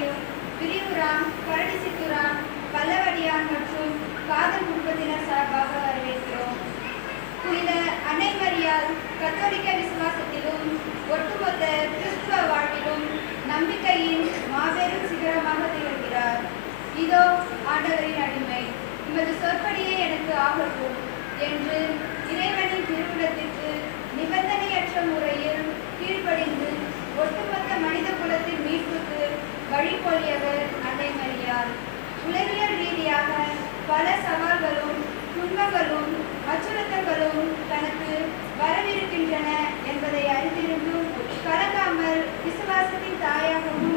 திருப்பதியும் விரிவுராம், கரடிசித்துராம், பல்லவடியான் மற்றும் காதல் குடும்பத்தினர் சார்பாக வரவேற்கிறோம். புனித அன்னை மரியாள் கத்தோலிக்க விசுவாசத்திலும் ஒட்டுமொத்த கிறிஸ்துவ வாழ்விலும் நம்பிக்கையின் மாபெரும் சிகரமாக திகழ்கிறார். இதோ ஆண்டவரின் அடிமை, உமது சொற்படியே எனக்கு ஆகட்டும் என்று இறைவனின் திருவுளத்திற்கு நிபந்தனையற்ற முறையில் கீழ்ப்படிந்து ஒட்டுமொத்த மனித குலத்தின் மீட்புக்கு வழிகோலியவர் அன்னை மரியாள். உளவியல் ரீதியாக பல சவால்களும் துன்பங்களும் அச்சுறுத்தல்களும் தனக்கு வரவிருக்கின்றன என்பதை அறிந்திருந்தும் கலங்காமல் விசுவாசத்தின் தாயாகவும்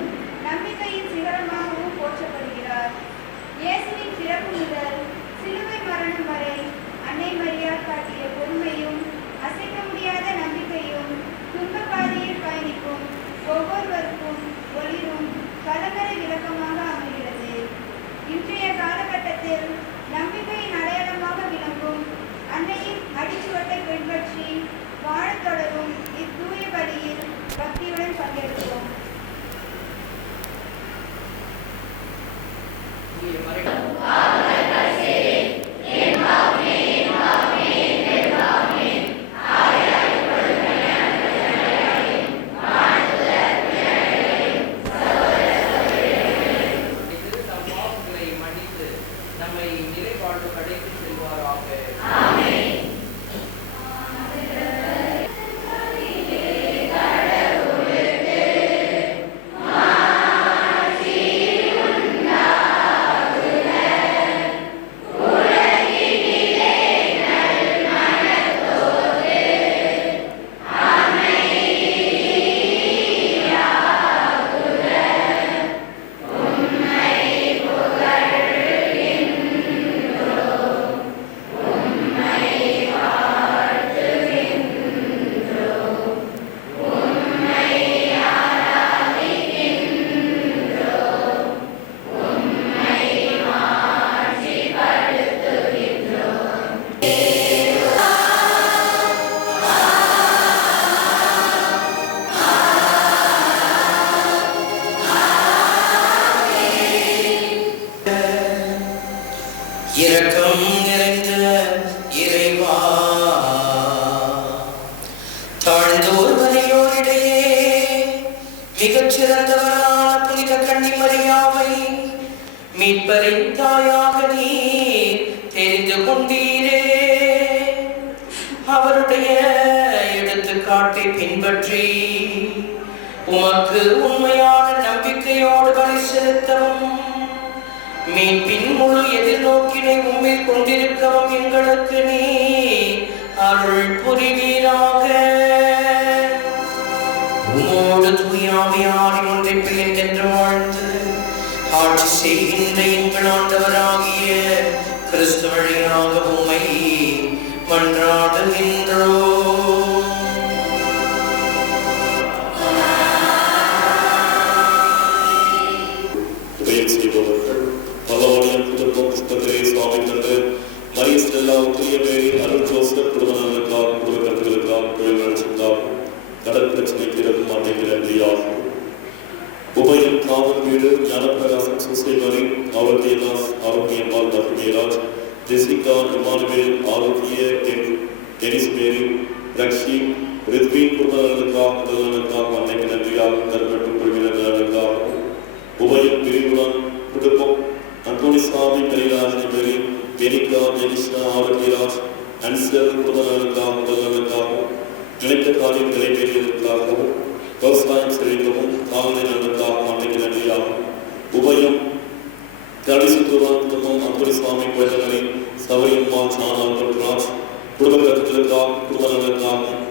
நம்பிக்கையின் சிகரமாகவும் போற்றப்படுகிறார். இயேசுவின் பிறப்பு முதல் சிலுவை மரணம் வரை அன்னை மரியாள் காட்டிய பொறுமையும் அசைக்க முடியாத நம்பிக்கையும் துன்ப பாதையில் பயணிக்கும் ஒவ்வொருவருக்கும் ஒளிரும் கலங்கரை விளக்கமாக அமைகிறது. இன்றைய காலகட்டத்தில் நம்பிக்கையின் அடையாளமாக விளங்கும் அன்னையின் அடிச்சுவட்டை பின்பற்றி வாழத் தொடரும் இத்தூய பலியில் பக்தியுடன் பங்கேற்போம். இரக்கம் நிறைந்த இறைவா, தாழ்ந்தோர் வலியோரிடையே மிகச் சிறந்தவரான புனித கன்னி மரியாவை மீட்பரின் தாயாக நீர் தெரிந்து கொண்டீரே. அவருடைய எடுத்துக்காட்டை பின்பற்றி உமக்கு உண்மையான நம்பிக்கையோடு பலி செலுத்தவும் மீட்பின் முழு எதிர்நோக்கினை உம்மில் கொண்டிருக்கவும் எங்களுக்கு நீ அருள் புரிவீராக. உமோடு தூயாவியாரி ஒன்றை என்று வாழ்ந்து ஆட்சி செய்கின்ற எங்கள் ஆண்டவராகிய கிறிஸ்து வழியாக உம்மை மன்றாடுகின்றோம். கடல் பிரச்சனை தீரவும் அன்னைக்கு நன்றியாகும். உபயம் காவல் வீடு ஞானப்பிரகாசம் சுசைமணி ஆரோக்கியதாஸ் ஆரோக்கியம்மாள் லக்ஷ்மிராஜ் ஜெசிகா இமானுவேல் ஆரோக்கிய டெனிஸ் மேரி ரக்ஷி ரித்வின் குடும்பங்களுக்காக முதல்வனுக்காக அன்னைக்கு நன்றியாகும். தற்பட்டு குழுவினர் நலனுக்காகவும் உபயம் பிரிவுடன் குடும்பம் அந்தோனிசாமி கலிராஜ் மேரி ஜெனிகா ஜெனிஷா ஆரோக்கியராஜ் அன்சர் குடும்பங்களுக்காக முதல்வனுக்காகவும் நினைத்த காரியம் நிறைவேறியதற்காகவும் விவசாயம் செழிக்கவும் கால்நடை நலனுக்காகவும் அன்னைக்கு நன்றியாகும். உபயம் கரடிசித்துராம் குடும்பம் அந்தோனிசாமி கோயில்களை சபரியம்மா சானால் ராஜ் குடும்ப கருத்துக்களுக்காகவும் குடும்ப நலனுக்காகவும்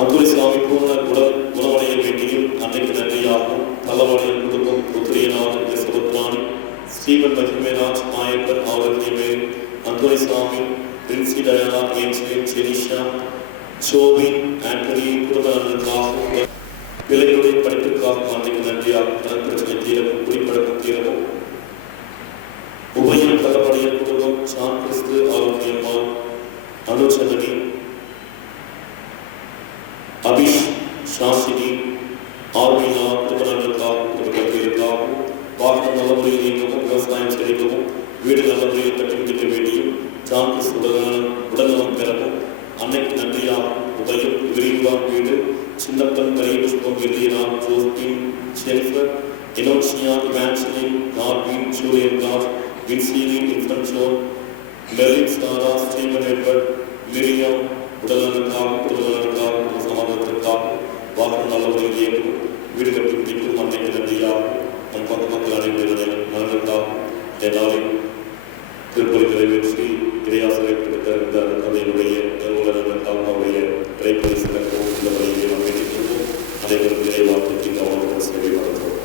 அந்தோனிசாமி பூர்ண குணவடைய வேண்டியும் அன்னைக்கு நன்றியாகும். தலவாடியின் குடும்பம் புத்திரியநாத் சுபத்ராணி ஸ்ரீவன் மகிமேராஜ் மாயப்பர் ஆரோக்கியமே அந்தோனிசாமி பிரின்சி டயானா ஜெனிஷா சோபின் ஆண்டனி குடும்ப நலனுக்காகவும் பிள்ளைகளுடைய படிப்புக்காக அன்னைக்கு நன்றியாக கடன் பிரச்சனை தீரவும் குடிப்பழக்கம் தீரவும் உபயம் தலப்படைய குடும்பம் சான் கிறிஸ்து ஆரோக்கியம்மாள் அனுச்சனி அபிஷ் சாசினி ஆர்மினா குடும்ப நலனுக்காகவும் குடும்பத்திற்காகவும் நல்ல முறையில் இயங்கவும் விவசாயம் செழிக்கவும் வீடு நல்ல முறையில் கட்டி முடிக்க வேண்டியும் ஜான் கிறிஸ்து உடல்நலம் பெறவும் அன்னைக்கு நன்றியாகும் உதயம் விரிவான் வீடு சின்னப்பன் கரிய புஷ்பம் எழுதினார் ஜோஸ்பின் ஜெனிஃபர் இனோஷியா Evangeline Norvin Julian Raj Vincely இன்ஃபன்சோன் Merlin Sarah Steven Edward Miriam உடல்நலனுக்காக சமாதானத்திற்காக வாகனம் நல்ல முறையில் இயங்கும் வீடு கட்டி முடிக்கும் அன்னைக்கு நன்றியாகும் நம் பக்க மக்கள் அனைவருடைய நலனுக்காக என்னாலே திருப்பதி நிறைவேற்றி இறையாசிரியர் கொடுத்த இந்த கதையினுடைய நலனுக்காக அவருடைய இறைப்பதி சிறக்கவும் இந்த வழியை நாம் வேண்டிக்கிறோம். அனைவரும் இறைவார்த்தைக்கு கவனத்துடன் சேவை நடத்துவோம்.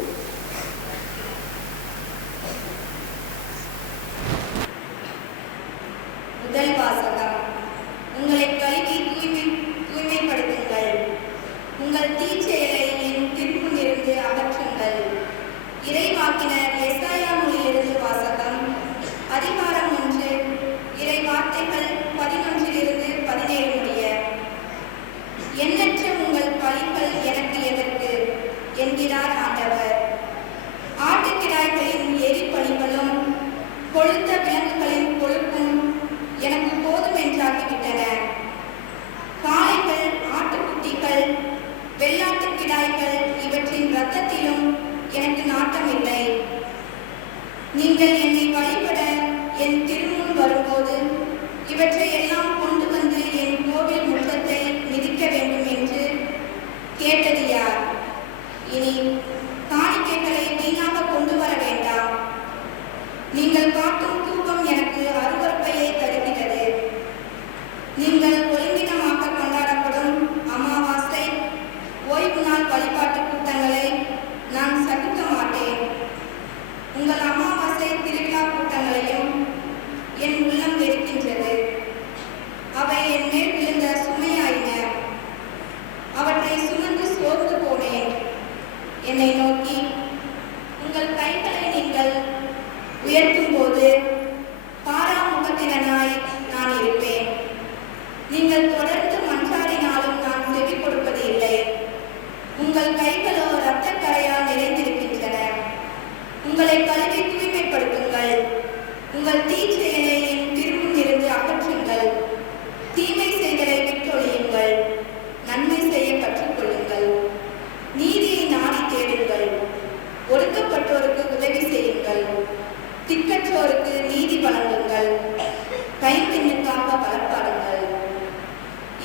முதல் வாசகம். உங்களை கழுவி தூய்மைப்படுத்துங்கள், உங்கள் தீச்செயலை என் திருமுன்னிருந்து அகற்றுங்கள். இறைவாக்கினர் எசாயா நூலிலிருந்து வாசகம். அதிகாரம் 1, இறை வார்த்தைகள் 11-17 முடிய. எண்ணற்ற உங்கள் பழிகள் எனக்கு எதற்கு என்கிறார் ஆண்டவர். ஆட்டுக்கிடாய்களின் எரிபலிகளும் கொழுத்த விலங்குகளின் கொழுப்பும் எனக்கு போதும் என்றாகிவிட்டன. காளைகள், ஆட்டுக்குட்டிகள், வெள்ளாட்டுக்கிடாய்கள் இவற்றின் இரத்தத்திலும் எனக்கு நாட்டமில்லை. நீங்கள் என்னை வழிபட என் திருமுன் வரும்போது இவற்றை எல்லாம் கொண்டு வந்து என் கோவில் முற்றத்தை மிதிக்க வேண்டும் என்று கேட்டது யார்? இனி காணிக்கைகளை வீணாக கொண்டு வர வேண்டாம். நீங்கள் காட்டும் தூபம் எனக்கு அருவருப்பையை தருகிறது. நீங்கள் ஒழுங்கினமாக கொண்டாடப்படும் அமாவாசை, ஓய்வு நாள் வழிபாட்டு கூட்டங்களை நான் சகிக்க மாட்டேன். உங்கள் அமாவாசை திருவிழா கூட்டங்களையும் என் உள்ளம் வெறுக்கின்றது. அவை என் மேல் விழுந்த சுமையாயின. அவற்றை சுமந்து சோர்ந்து போனேன். என்னை நோக்கி உங்கள் கைகளை நீங்கள் உயர்த்தும் போது பாராமுகத்தினனாய் நான் இருப்பேன். நீங்கள் தொடர்ந்து மன்றாடினாலும் நான் செவி கொடுப்பது இல்லை. உங்கள் கைகளோ இரத்தக்கரையால் நிறைந்திருக்கின்றன. உங்களை கழுவி தூய்மைப்படுத்துங்கள், உங்கள் தீச்செயலை என் திருமுன்னிருந்து அகற்றுங்கள். தீமை செய்தலை விட்டொழியுங்கள், நன்மை செய்ய கற்றுக்கொள்ளுங்கள். நீதியை நாடி தேடுங்கள், ஒடுக்கப்பட்டோருக்கு உதவி செய்யுங்கள். திக்கற்றோருக்கு நீதி வழங்குங்கள், கைப்பெண்ணுக்காக வளர்ப்பாடுங்கள்.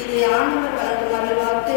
இது ஆண்டவர் வழங்கும் அருள்வாக்கு.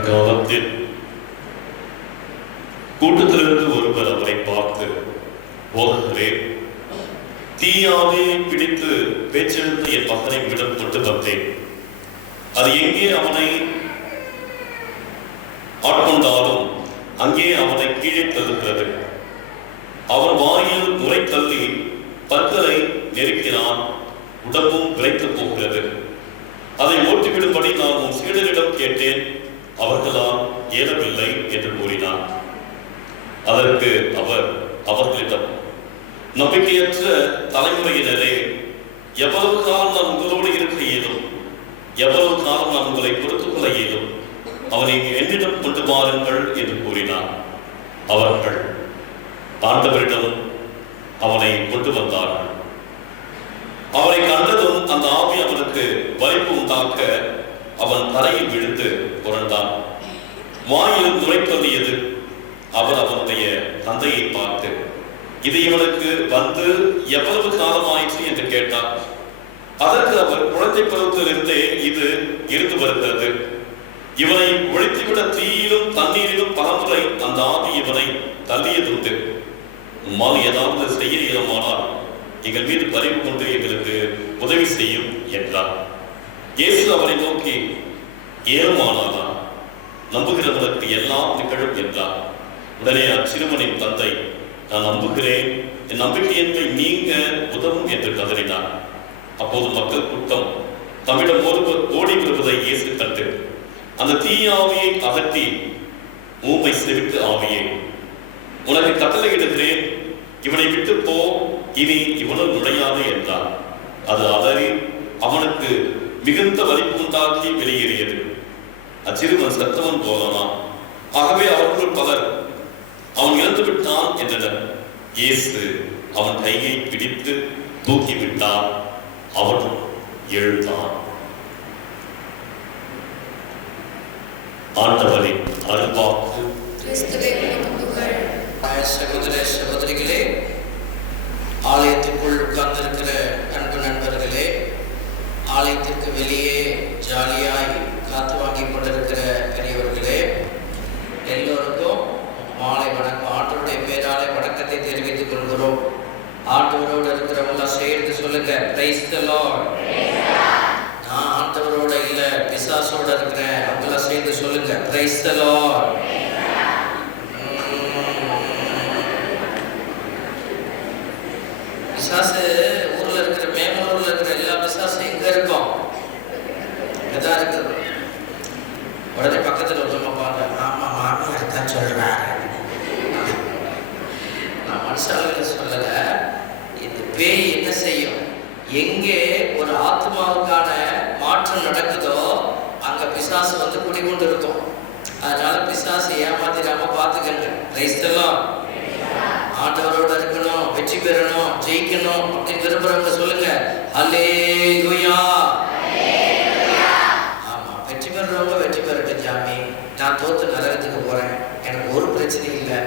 அக்காலத்தில் கூட்டத்திலிருந்து ஒருவர் அவரை பார்த்து, போதகரே, தீயாவியை பிடித்து பேச்செழுந்த என் மகனை விடம் கொண்டு வந்தேன். அது எங்கே அவனை ஆட்கொண்டாலும் அங்கே அவனை கீழே தள்ளுகிறது. அவன் வாயில் நுரை தள்ளி பற்களை நெருக்கினான், உடம்பும் விளைத்து போகிறது. அதை ஓட்டிவிடும்படி நான் உன் சீடரிடம் கேட்டேன், அவர்களால் இயலவில்லை என்று கூறினார். அதற்கு அவர் அவர்களிடம், நம்பிக்கையற்ற தலைமுறையினரே, எவ்வளவு காலம் நான் உங்களோடு இருக்க இயலும்? எவ்வளவு காலம் நான் உங்களை பொறுத்துக் கொள்ள இயலும்? அவனை என்னிடம் கொண்டு வாருங்கள் என்று கூறினார். அவர்கள் ஆண்டவரிடம் அவனை கொண்டு வந்தார்கள். அவனை கண்டதும் அந்த ஆவி அவனுக்கு வலிப்பு உண்டாக்க அவன் தரையில் விழுந்து புரண்டான். வாயில் நுரை தள்ளியது. அவர் அவனுடைய தந்தையை பார்த்து, இது இவனுக்கு வந்து எவ்வளவு காலமாயிற்று என்று கேட்டார். அதற்கு அவர், குழந்தை பருவத்திலிருந்தே இது இருந்து வருகிறது. இவனை ஒழித்துவிட தீயிலும் தண்ணீரிலும் பலமுறை அந்த ஆவி இவனை தள்ளியதுண்டு. உம்மால் ஏதாவது செய்ய இயலுமானால் எங்கள் மீது பரிவு கொண்டு எங்களுக்கு உதவி செய்யும் என்றார். இயேசு அவரை நோக்கி, ஏழுமானானா? நம்புகிறவனுக்கு எல்லாம் நிகழும் என்றார். உடனே அச்சிறுவனின் தந்தை, நான் நம்புகிறேன், என் நம்பிக்கையின்மை நீங்க உதவும் என்று கதறினார். அப்போது மக்கள் கூட்டம் தம்மிடம் ஓடி வருவதை இயேசு கண்டு, அந்த தீய ஆவியை அகற்றி, ஊமை செவிட்டு ஆவியே, உனக்கு கட்டளையிடுகிறேன், இவனை விட்டு போ, இனி இவனும் நுழையாது என்றார். அது அதறி அவனுக்கு மிகுந்த வலிப்பு உண்டாக்கி வெளியேறியது. அச்சிறுவன் சத்தவன் போனான். ஆகவே அவர்கள் பலர் அவன் இறந்து விட்டான் என்றனர். இயேசு அவன் கையை பிடித்து தூக்கி விட்டார். அவனும் எழுந்தான். ஆண்டவரின் அருள்வாக்கு. சகோதர சகோதரிகளே, ஆலயத்திற்குள் உட்கார்ந்திருக்கிற அன்பு நண்பர்களே, ஆலயத்திற்கு வெளியே ஜாலியாய் காத்து வாங்கி கொண்டிருக்கிற பெரியவர்களே, எல்லோருக்கும் மாலை வணக்கம். ஆண்டவருடைய பேராலே வணக்கத்தை தெரிவித்துக் கொள்கிறோம். ஆண்டவரோடு இருக்கிறவங்க சேர்த்து சொல்லுங்க, பிரைஸ் தி லார்ட். நான் ஆண்டவரோட இல்ல, பிசாசோட இருக்கிறேன், அவங்கள சேர்த்து சொல்லுங்க, பிரைஸ் தி லார்ட். பிசாசு ஊர்ல இருக்கிற, மேமலூர்ல இருக்கிற எல்லா பிசாசும் எங்க இருக்கும்? எதா இருக்குது. உடனே பக்கத்துல ஒருத்தவங்க பார்க்க, ஆமா மாமியார் தான் சொல்றாரு. நான் மனுஷாளுக்கு சொல்லல, இந்த பேய் என்ன செய்யும்? எங்கே ஒரு ஆத்மாவுக்கான மாற்றம் நடக்குதோ அங்க பிசாசு வந்து குடிகொண்டு இருக்கும். அதனால பிசாசு ஏமாத்திடாம பார்த்துக்கங்க. Price the Lord. ஆண்டவரோட இருக்கணும், வெற்றி பெறணும், ஜெயிக்கணும் அப்படின்னு விரும்புறவங்க சொல்லுங்க, அல்லேலூயா. ஆமா, வெற்றி பெறவங்க வெற்றி பெறட்டும். ஜாமி, நான் தோத்து நரகத்துக்கு போறேன், எனக்கு ஒரு பிரச்சனையும் இல்லை,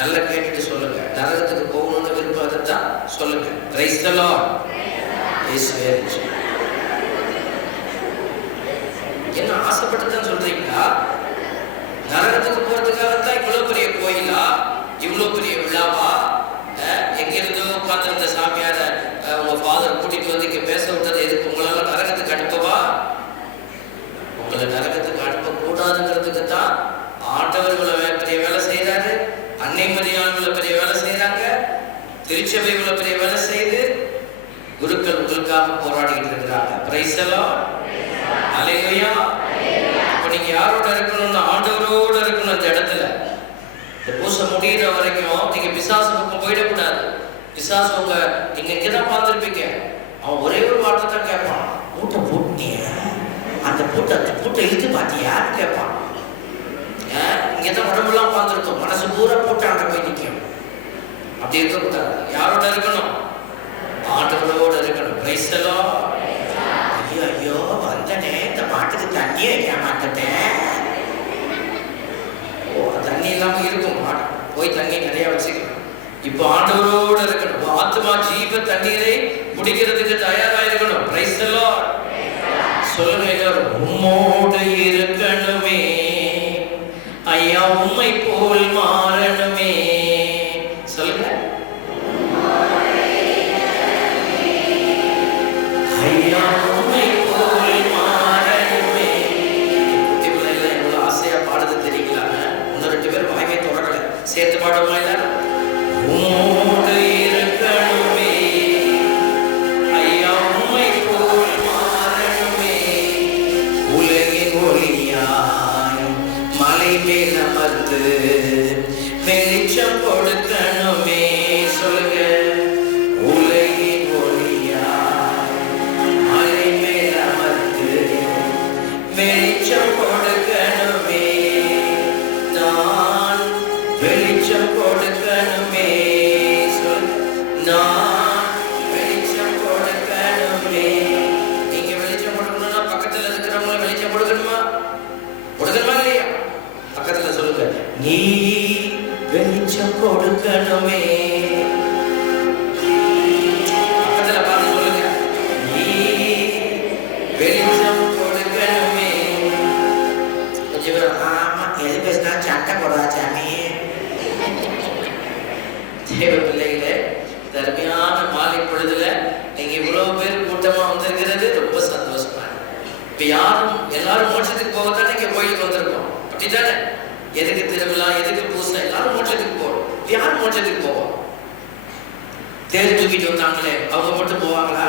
நல்லா கேட்டுட்டு சொல்லுங்க. நரகத்துக்கு போகணும்னு விருப்பத்தை தான் சொல்லுங்க. Price the Lord. என்ன ஆசைப்பட்டுதான் சொல்றீங்களா? நரகத்துக்கு போறதுக்காகத்தான் இவ்வளவு பெரிய கோயிலா, இவ்வளவு பெரிய விழாவா? எங்கிருந்தோ உட்கார்ந்திருந்த சாமியார உங்க ஃபாதர் கூட்டிட்டு வந்து இங்க பேச விட்டது எதுக்கு? உங்களால நரகத்துக்கு அனுப்பவா? உங்களை நரகத்துக்கு அனுப்ப கூடாதுங்கிறதுக்கு தான் ஆண்டவர் பெரிய வேலை செய்யறாரு, அன்னை மரியாதை பெரிய வேலை செய்யறாங்க, திருச்சபை பெரிய வேலை செய்து குருக்கள் உங்களுக்காக போராடிட்டு இருக்கிறாங்க. Praise the Lord. அல்லேலூயா. இப்ப நீங்க யாரோட இருக்கணும்னா ஆண்டவரோட இருக்கணும். அந்த இடத்துல இந்த பூசை முடிகிற வரைக்கும் நீங்க பிசாசு பக்கம் போயிடக்கூடாது. பிசாசு நீங்க இங்கதான் பார்த்துருப்பீங்க, அவன் ஒரே ஒரு வார்த்தை தான் கேட்பான், பூட்டை பூட்டினிய, அந்த பூட்டை இழுத்து பார்த்தியான்னு கேட்பான். இங்கதான் உடம்புலாம் பார்த்துருக்கோம், மனசு பூரா பூட்டாண்ட போய் நிற்கும். அப்படி இருக்கக்கூடாது. யாரோட இருக்கணும்? ஆண்டவரோட இருக்கணும். Price the Lord. ஐயோ ஐயோ வந்தனே, இந்த மாட்டுக்கு தண்ணியே ஏமாத்தட்டேன். தண்ணி இல்லாம இருக்கும், போய் தண்ணி நிறைய வச்சுக்கணும். இப்போ ஆண்டவரோட இருக்கணும். ஆத்மா ஜீவ தண்ணீரை குடிக்கிறதுக்கு தயாரா இருக்கணும். Price the Lord. சொல்லுங்க எல்லாரும், உம்மோடு இருக்கணுமே ஐயா, உம்மை போல் மாறணுமே. சொல்லுங்க, ஐயா உம்மை போல் மாறணுமே. எவ்வளவு ஆசையா பாடுது தெரியுங்களா? ஒன்னு ரெண்டு பேர் வாய்மை தொடரல, சேர்த்து பாடுவோமா எல்லாரும்? உம்மோடு இருக்கணுமே கொடுக்கணுமே. பக்கத்துல பார்த்து சொல்லுங்க, நீ வெளிச்சம் கொடுக்கணுமே. கொஞ்சம் பேர் ஆமா எது பேசினா சட்டை போடுறா சாமி. தேவ பிள்ளைகளே, தர்மையான மாலை பொழுதுல நீங்க இவ்வளவு பேர் கூட்டமா வந்திருக்கிறது ரொம்ப சந்தோஷமா. இப்ப எல்லாரும் மோட்சத்துக்கு போகத்தானே இங்க கோயிலுக்கு வந்திருக்கோம், அப்படித்தானே? எதுக்கு திருவிழா, எதுக்கு பூசை, எல்லாரும் மோட்சத்துக்கு போறோம். யார் மோட்சத்துக்கு போவோம்? தேர் தூக்கிட்டு வந்தாங்களே அவங்க மட்டும் போவாங்களா?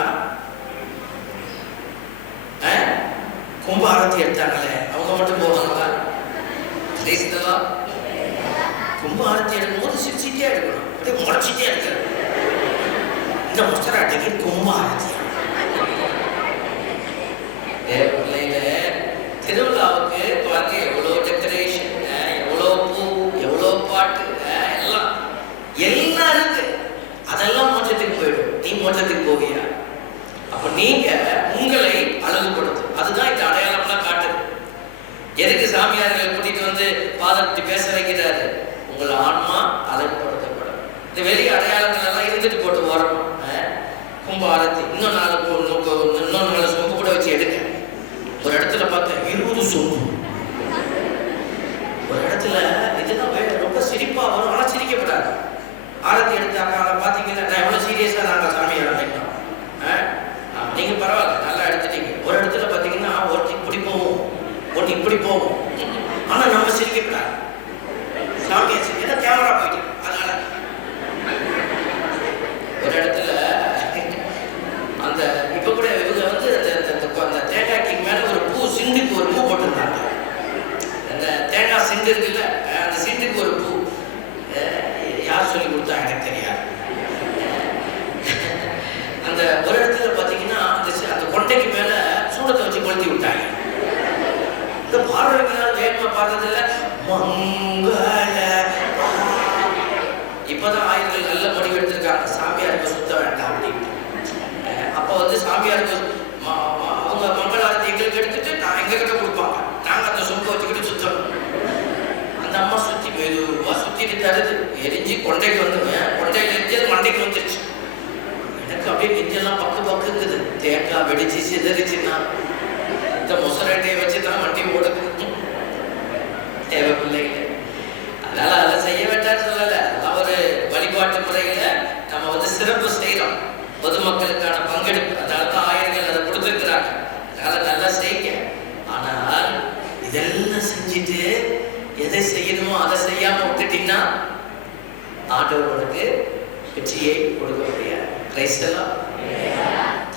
கும்ப ஆரத்தி எடுத்தாங்களே அவங்க மட்டும் போவாங்களா? கும்ப ஆரத்தி எடுக்கும் போது சிரிச்சிட்டே எடுக்கணும், அப்படியே முறைச்சிட்டே எடுக்கணும். இந்த மொச்சராட்டிக்கு கும்ப ஆரத்தி. திருவிழாவுக்கு பாருங்க, எவ்வளவு டெக்கரேஷன், எவ்வளவு பூ, எவ்வளவு பாட்டு, எல்லாம் இருக்கு. அதெல்லாம் மோட்சத்துக்கு போயிடும். நீ மோட்சத்துக்கு போவியா? அப்ப நீங்க உங்களை அழகுபடுத்தும். அதுதான் இந்த அடையாளம்லாம் காட்டுது. எதுக்கு சாமியார்கள் கூட்டிட்டு வந்து பாதத்தை பேச வைக்கிறாரு? உங்களை ஆன்மா அழகுபடுத்தப்படும். இந்த வெளி அடையாளங்கள் எல்லாம் இருந்துட்டு போட்டு வரணும். கும்ப ஆரத்தி இன்னும் 4 சொம்பு கூட வச்சு எடுக்க. ஒரு இடத்துல பார்த்தேன் 20 சொம்பு. ஒரு இடத்துல இதுதான் ரொம்ப சிரிப்பா வரும், ஆனா சிரிக்கப்படாது. ஆரத்தி எடுத்தாங்க பாத்தீங்கன்னா, நான் எவ்வளவு சீரியஸா நாங்க சாமியார் நினைக்கிறோம். நீங்க பரவாயில்ல, நல்லா எடுத்துட்டீங்க. ஒரு இடத்துல பாத்தீங்கன்னா ஒருத்தி இப்படி போவோம், ஒன்று இப்படி போவோம், ஆனா நம்ம சிரிக்கப்படாது. சாமியார் சிரிக்க கேமரா போயிட்டு. அதனால ஒரு இடத்துல அந்த இப்ப கூட இவங்க வந்து அந்த தேங்காய்க்கு மேல ஒரு பூ சிண்டுக்கு ஒரு பூ போட்டிருந்தாங்க. அந்த தேங்காய் சிண்டு இருக்குல்ல, அந்த சிண்டுக்கு ஒரு பூ. யார் சொல்லி கொடுத்தா எனக்கு தெரியாது. அந்த ஒரு இடத்துல பாத்தீங்கன்னா அந்த கொண்டைக்கு மேல சூடத்தை வச்சு கொளுத்தி விட்டாங்க. இந்த பார்வைகளால் வேகமா பார்த்ததுல மங்கள. இப்பதான் ஆயுதங்கள் நல்ல முடிவு எடுத்திருக்காங்க, சாமியாருக்கு சுத்த வேண்டாம் அப்படின்னு. அப்போ வந்து சாமியாருக்கு அவங்க மங்களாரத்தி எங்களுக்கு எடுத்துட்டு நான் எங்க கிட்ட கொடுப்பாங்க. நாங்க அந்த சொம்பை வச்சுக்கிட்டு சுத்தணும். அந்த அம்மா சுத்தி மெதுவா சுத்திட்டு தருது. எரிஞ்சு கொண்டைக்கு வந்துடுவேன், கொண்டையில எரிஞ்சு அது மண்டைக்கு வந்துருச்சு. எனக்கு அப்படியே நெஞ்செல்லாம் பக்குங்குது. தேங்காய் வெடிச்சு சிதறிச்சுன்னா இந்த மொசரட்டையை வச்சுதான் வண்டி ஓடுது. தேவை பிள்ளைங்க. அதனால அதை செய்ய வேண்டாம்னு சொல்லல. ஒரு வழிபாட்டு முறையில நம்ம வந்து சிறப்பு செய்யறோம். பொதுமக்களுக்கான பங்கெடுப்பு, அதனாலதான் ஆயிரங்கள் அதை கொடுத்துருக்கிறாங்க. அதனால நல்லா செய்யுங்க. ஆனால் இதெல்லாம் செஞ்சுட்டு எதை செய்யணுமோ அதை செய்யாம விட்டுட்டீங்கன்னா ஆண்டவர் உனக்கு வெற்றியை கொடுக்க முடியாது.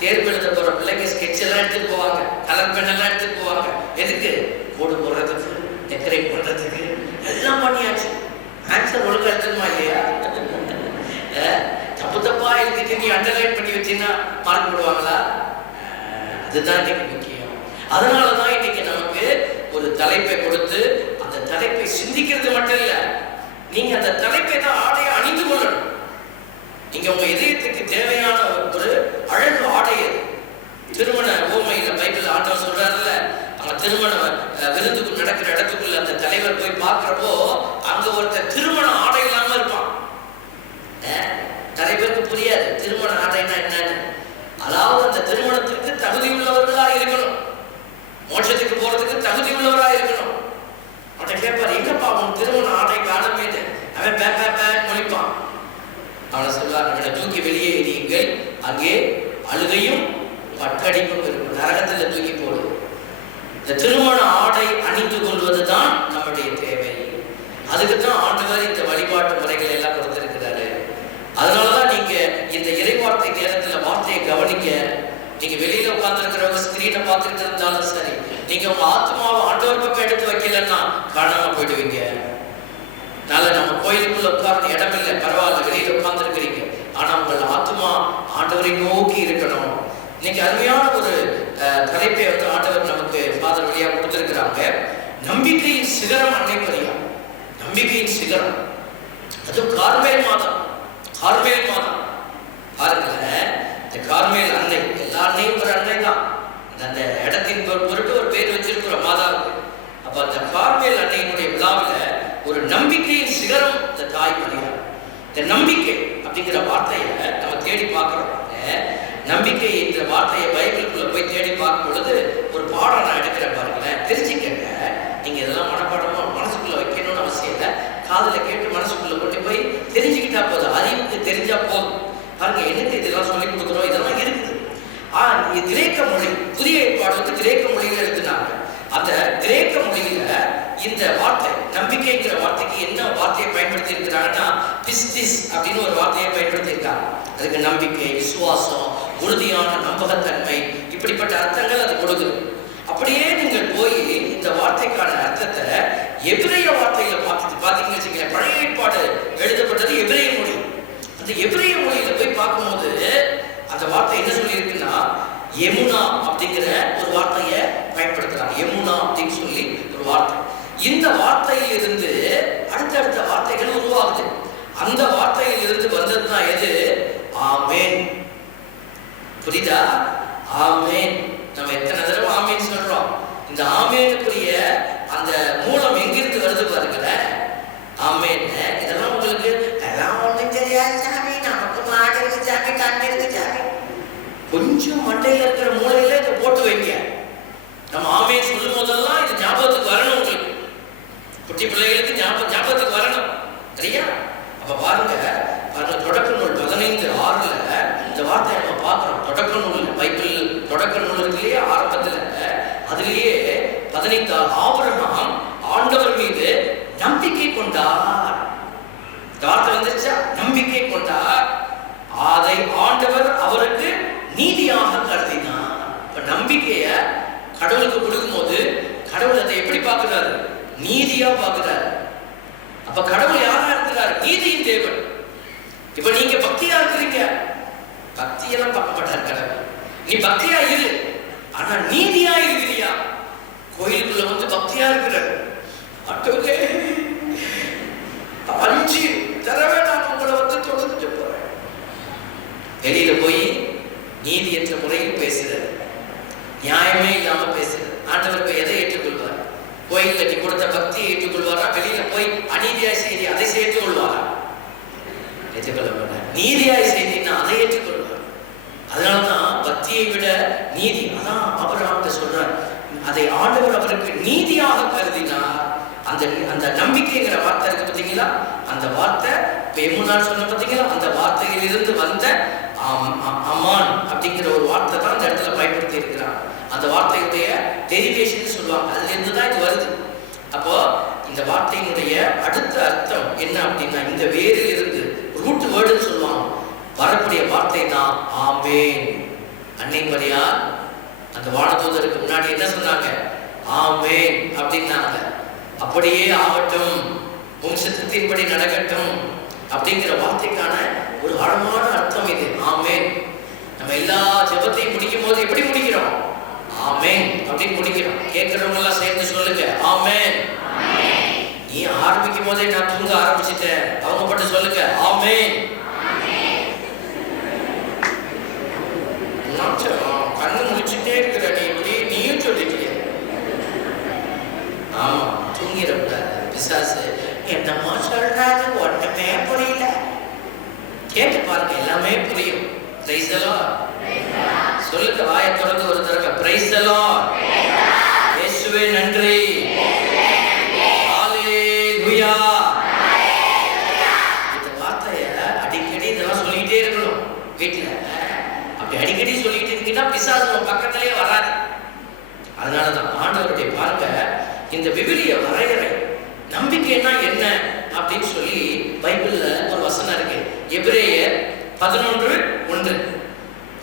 தேர்வு எழுத போற பிள்ளைங்க ஸ்கெட்ச் எல்லாம் எடுத்துட்டு போவாங்க, கலர் பென் எல்லாம் எடுத்துட்டு போவாங்க. எதுக்கு? கோடு போடுறதுக்கு, டெக்கரேட் பண்றதுக்கு. எல்லாம் பண்ணியாச்சு. ஆன்சர் ஒழுங்கா எடுத்துமா இல்லையா? தப்பு தப்பா எழுதிட்டு நீ அண்டர்லைன் பண்ணி வச்சீங்கன்னா மார்க் போடுவாங்களா? அதுதான் இன்னைக்கு முக்கியம். அதனாலதான் இன்னைக்கு நமக்கு ஒரு தலைப்பை கொடுத்து அந்த தலைப்பை சிந்திக்கிறது மட்டும் இல்ல, நீங்க அந்த தலைப்பை தான் ஆடையை அணிந்து கொள்ளணும். நீங்க உங்க இதயத்துக்கு தேவையான ஒரு அழகு ஆடை. திருமண ஓமையில பைபிள் ஆண்டவர் சொல்றாருல்ல, அங்க திருமண விருந்துக்கு நடக்கிற இடத்துக்குள்ள அந்த தலைவர் போய் பார்க்கிறப்போ அங்க ஒருத்தர் திருமண ஆடை இல்லாம இருப்பான். நிறைய பேருக்கு புரியாது திருமண ஆடைனா என்னன்னு. அதாவது அந்த திருமணத்திற்கு தகுதி உள்ளவர்களா இருக்கணும், மோட்சத்துக்கு போறதுக்கு தகுதி உள்ளவரா இருக்கணும். அவன் கேட்பாரு, எங்கப்பா உன் திருமண ஆடை காணமே? அவன் பேன் மொழிப்பான். அவனை சொல்வார், அவனை தூக்கி வெளியே எறியுங்கள், அங்கே அழுகையும் பட்டடிப்பும் இருக்கும், நரகத்துல தூக்கி போடு. இந்த திருமண ஆடை அணிந்து கொள்வதுதான் நம்முடைய தேவை. அதுக்குத்தான் ஆண்டவர் இந்த வழிபாட்டு முறைகள் எல்லாம் கொடுத்திருக்கிறாரு. அதனாலதான் நீங்க இந்த இறைவார்த்தை நேரத்துல வார்த்தையை கவனிக்க. நீங்க வெளியில உட்கார்ந்து இருக்கிறவங்க ஸ்கிரீனை பார்த்துட்டு இருந்தாலும் சரி, நீங்க உங்க ஆத்மாவை ஆண்டவர் பக்கம் எடுத்து வைக்கலன்னா காணாம போயிடுவீங்க. அதனால நம்ம கோயிலுக்குள்ள உட்கார்ந்து இடம் இல்லை, பரவாயில்ல, வெளியில உட்கார்ந்து இருக்கிறீங்க. ஆனா உங்கள் ஆத்மா ஆண்டவரை நோக்கி இருக்கணும். இன்னைக்கு அருமையான ஒரு தலைப்பை வந்து ஆண்டவர் நமக்கு ஃபாதர் வழியா கொடுத்திருக்கிறாங்க. நம்பிக்கையின் சிகரம் அன்னை மரியா. நம்பிக்கையின் சிகரம், அதுவும் கார்மேல் மாதம். கார்மேல் மாதம் பாருங்களேன், இந்த கார்மேல் அன்னை, எல்லா அன்னையும் ஒரு அன்னை தான். அந்த இடத்தின் பொருட்டு ஒரு பேர் வச்சிருக்கிற மாதாவுக்கு. அப்ப அந்த கார்மேல் அன்னையினுடைய விழாவில் ஒரு நம்பிக்கையின் சிகரம் இந்த தாய் மரியா. இந்த நம்பிக்கை அப்படிங்கிற வார்த்தையை நம்ம தேடி பார்க்கிறோம். நம்பிக்கை என்ற வார்த்தையை பைபிளுக்குள்ள போய் தேடி பார்க்கும் பொழுது ஒரு பாடம் நான் எடுக்கிறேன் பாருங்களேன், தெரிஞ்சுக்கங்க. நீங்க இதெல்லாம் மனப்பாடமா மனசுக்குள்ள வைக்கணும்னு அவசியம் இல்லை. காதுல கேட்டு மனசுக்குள்ள கொண்டு போய் தெரிஞ்சுக்கிட்டா போதும், அறிவுக்கு தெரிஞ்சா போதும். பாருங்க, எனக்கு இதெல்லாம் சொல்லி கொடுக்குறோம், இதெல்லாம் இருக்குது. கிரேக்க மொழி, புதிய ஏற்பாடு வந்து கிரேக்க மொழியில எழுதினாங்க. அந்த கிரேக்க மொழியில இந்த வார்த்தை நம்பிக்கைங்கிற வார்த்தைக்கு என்ன வார்த்தையை பயன்படுத்தி இருக்கிறாங்கன்னா பிஸ்டிஸ் அப்படின்னு ஒரு வார்த்தையை பயன்படுத்தி இருக்காங்க. அதுக்கு நம்பிக்கை, விசுவாசம், உறுதியான நம்பகத்தன்மை, இப்படிப்பட்ட அர்த்தங்கள் அது கொடுக்குது. அப்படியே நீங்கள் போய் இந்த வார்த்தைக்கான அர்த்தத்தை எபிரேய வார்த்தையில பார்த்தீங்கன்னு வச்சுக்கோங்க. பழைய ஏற்பாடு எழுதப்பட்டது எபிரேய மொழி. அந்த எபிரேய மொழியில போய் பார்க்கும்போது அந்த வார்த்தை என்ன சொல்லி இருக்குன்னா எமுனா அப்படிங்கிற ஒரு வார்த்தையை பயன்படுத்துறாங்க. எமுனா அப்படின்னு சொல்லி ஒரு வார்த்தை. இந்த வார்த்தையில் இருந்து அடுத்தடுத்த வார்த்தைகள் உருவாகுது. அந்த வார்த்தையில் இருந்து வந்ததுதான் எது? ஆமேன். புரியுதா? ஆமேன். நம்ம எத்தனை தடவை ஆமேன் சொல்றோம். இந்த ஆமேனுக்குரிய அந்த மூலம் எங்கிருந்து வருது பாருங்களேன். ஆமேன். இதெல்லாம் உங்களுக்கு எல்லாம் ஒண்ணும் தெரியாது சாமி, நமக்கு மாடு இருக்கு சாமி, கண்ணு இருக்கு சாமி. கொஞ்சம் மண்டையில இருக்கிற மூளையில இதை போட்டு வைக்க. நம்ம ஆமேன் சொல்லும் போதெல்லாம் இது ஞாபகத்துக்கு வரணும். உங்களுக்கு குட்டி பிள்ளைகளுக்கு ஞாபகத்துக்கு வரணும், சரியா? அப்ப பாருங்க, தொடக்க நூல் 15:6 இந்த வார்த்தையை நம்ம பார்க்கிறோம். தொடக்க நூல், பைபிள் தொடக்க நூல் இருக்குல்லையே, ஆரம்பத்துல அதுலயே 15 ஆபிரகாம் ஆண்டவர் மீது நம்பிக்கை கொண்டார். இந்த வார்த்தை வந்துருச்சா? நம்பிக்கை கொண்டார். அதை ஆண்டவர் அவருக்கு நீதியாக கருதினார். இப்ப நம்பிக்கைய கடவுளுக்கு கொடுக்கும் போது கடவுள் அதை எப்படி பார்க்கிறாரு? நீதியா பார்க்கிறார். அப்ப கடவுள் யாரா இருக்கிறார்? நீதியின் தேவன். இப்ப நீங்க பக்தியா இருக்கிறீங்க, பக்தியெல்லாம் பார்க்க மாட்டார் கடவுள். நீ பக்தியா இரு, ஆனா நீதியா இருக்கிறியா? கோயிலுக்குள்ள வந்து பக்தியா இருக்கிற அட்டோகே 5 தடவை நான் உங்களை வந்து தொடர்ந்து போறேன். வெளியில போய் நீதியற்ற முறையில் பேசுறது, நியாயமே இல்லாம பேசுறது. ஆண்டவர் போய் எதை ஏற்றுக்கொள்வார்? கோயில்ல நீ கொடுத்த பக்தியை ஏற்றுக்கொள்வாரா? வெளியில போய் அநீதியாய் செய்தி அதை ஏற்றுக்கொள்வாரா? ஏற்றுக்கொள்ள மாட்டார். நீதியாய் செய்தின்னா அதை ஏற்றுக்கொள்வார். அதனாலதான் பக்தியை விட நீதி, அதான் ஆபிரகாம் சொல்றார், அதை ஆண்டவர் அவருக்கு நீதியாக கருதினார். அந்த நம்பிக்கைங்கிற வார்த்தை இருக்கு பார்த்தீங்களா? அந்த வார்த்தை பெமுனான்னு சொன்ன பார்த்தீங்களா? அந்த வார்த்தையில் இருந்து வந்த அமான் அப்படிங்கிற ஒரு வார்த்தை தான் அந்த இடத்துல பயன்படுத்தி இருக்கிறார். அந்த வார்த்தையுடைய டெரிவேஷன் சொல்லுவாங்க, அதுல இருந்து தான் இது வருது. அப்போ இந்த வார்த்தையினுடைய அடுத்த அர்த்தம் என்ன அப்படின்னா, இந்த வேரில் இருந்து ரூட் வேர்டுன்னு சொல்லுவாங்க, வரக்கூடிய வார்த்தை தான் ஆமேன். அன்னை மரியாள் அந்த வானதூதருக்கு முன்னாடி என்ன சொன்னாங்க? ஆமேன் அப்படின்னாங்க. அப்படியே ஆகட்டும், உன் சித்தத்தின்படி நடக்கட்டும் அப்படிங்கிற வார்த்தைக்கான ஒரு ஆழமான அர்த்தம் இது. ஆமேன். நம்ம எல்லா ஜெபத்தையும் முடிக்கும் போது எப்படி முடிக்கிறோம்? ஆமேன் அப்படின்னு முடிக்கிறோம். கேட்கிறவங்க எல்லாம் சேர்ந்து சொல்லுங்க, ஆமேன். நீ ஆரம்பிக்கும் போதே நான் தூங்க ஆரம்பிச்சுட்டேன், அவங்க மட்டும் சொல்லுங்க, ஆமேன். கண்ணு முடிச்சுட்டே இருக்கிற நீ இப்படி நீயும் சொல்லிட்டிய. ஆமா, தூங்கிடக்கூடாது. பிசாசு என்னமோ சொல்றாரு, ஒண்ணுமே புரியல. கேட்டு பாருங்க, எல்லாமே புரியும். Price the Lord. சொல்லுங்க, வாயை திறந்து ஒரு தடவை பிரைஸ் தி லார்ட். இயேசுவே நன்றி. ஹalleluya. இந்த வார்த்தையை அடிக்கடி இதெல்லாம் சொல்லிட்டே இருக்கணும் வீட்டுல. அப்படி அடிக்கடி சொல்லிட்டு இருக்கீங்கன்னா பிசாசு பக்கத்திலேயே வராது. அதனாலதான் ஆண்டவருடைய பாருங்க, இந்த விவிலிய வரையறை நம்பிக்கைன்னா என்ன அப்படின்னு சொல்லி பைபிள்ல ஒரு வசனம் இருக்கு. எபிரேயர் 11:1.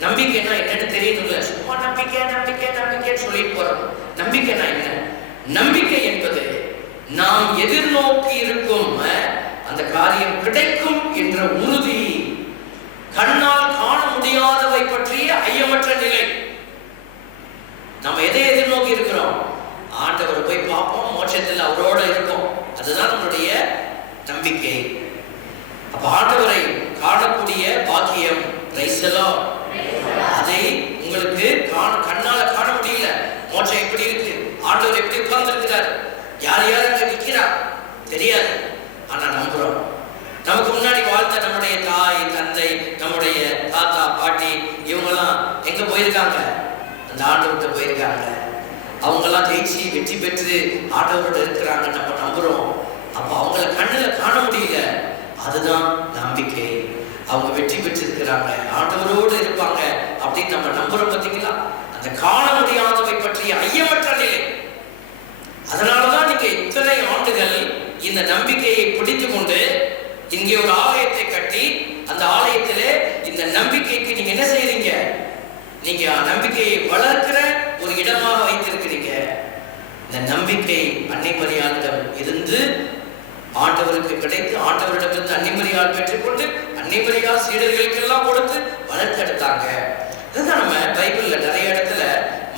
நம்பிக்கைன்னா என்னன்னு தெரியணும்ல, சும்மா நம்பிக்கை நம்பிக்கை நம்பிக்கைன்னு சொல்லிட்டு போறோம். நம்பிக்கைன்னா என்ன? நம்பிக்கை என்பது நாம் எதிர்நோக்கி இருக்கும் அந்த காரியம் கிடைக்கும் என்ற உறுதி, கண்ணால் காண முடியாதவை பற்றிய ஐயமற்ற நிலை. நம்ம எதை எதிர்நோக்கி இருக்கிறோம்? ஆண்டவர் போய் பார்ப்போம், மோட்சத்தில் அவரோட இருக்கும். அதுதான் நம்மளுடைய நம்பிக்கை. அப்ப ஆண்டவரை காணக்கூடிய பாக்கியம், பிரைஸ் தி லார்ட். அதை உங்களுக்கு கண்ணால காண முடியல. மோட்சம் எப்படி இருக்கு, ஆண்டவர் எப்படி உட்கார்ந்து இருக்கிறார், யார் யார் அங்க நிற்கிறார் தெரியாது. ஆனா நம்புறோம். நமக்கு முன்னாடி வாழ்த்த எங்க போயிருக்காங்க? அந்த ஆண்டவர்கிட்ட போயிருக்காங்க. அவங்கெல்லாம் ஜெயிச்சு வெற்றி பெற்று ஆண்டவரோட இருக்கிறாங்க, நம்ம நம்புறோம். அப்போ அவங்கள கண்ணில் காண முடியல, அதுதான் நம்பிக்கை. அவங்க வெற்றி பெற்றிருக்கிறாங்க, ஆண்டவரோடு இருப்பாங்க அப்படின்னு நம்ம நம்புறோம். பார்த்தீங்களா? அந்த காண முடியாதவை பற்றிய ஐயமற்ற நிலை. அதனாலதான் நீங்க இத்தனை ஆண்டுகள் இந்த நம்பிக்கையை பிடித்து கொண்டு இங்கே ஒரு ஆலயத்தை கட்டி அந்த ஆலயத்திலே இந்த நம்பிக்கைக்கு நீங்க என்ன செய்றீங்க? நீங்க நம்பிக்கையை வளர்க்கிற ஒரு இடமாக வைத்திருக்கிறீங்க. இந்த நம்பிக்கை அன்னை மரியாளிடம் இருந்து ஆண்டவருக்கு கிடைத்து, ஆண்டவரிடமிருந்து அன்னை மரியாள் பெற்றுக்கொண்டு அன்னை மரியாள் சீடர்களுக்கெல்லாம் கொடுத்து வளர்த்தெடுத்தாங்க. இதுதான் நம்ம பைபிள்ல நிறைய இடத்துல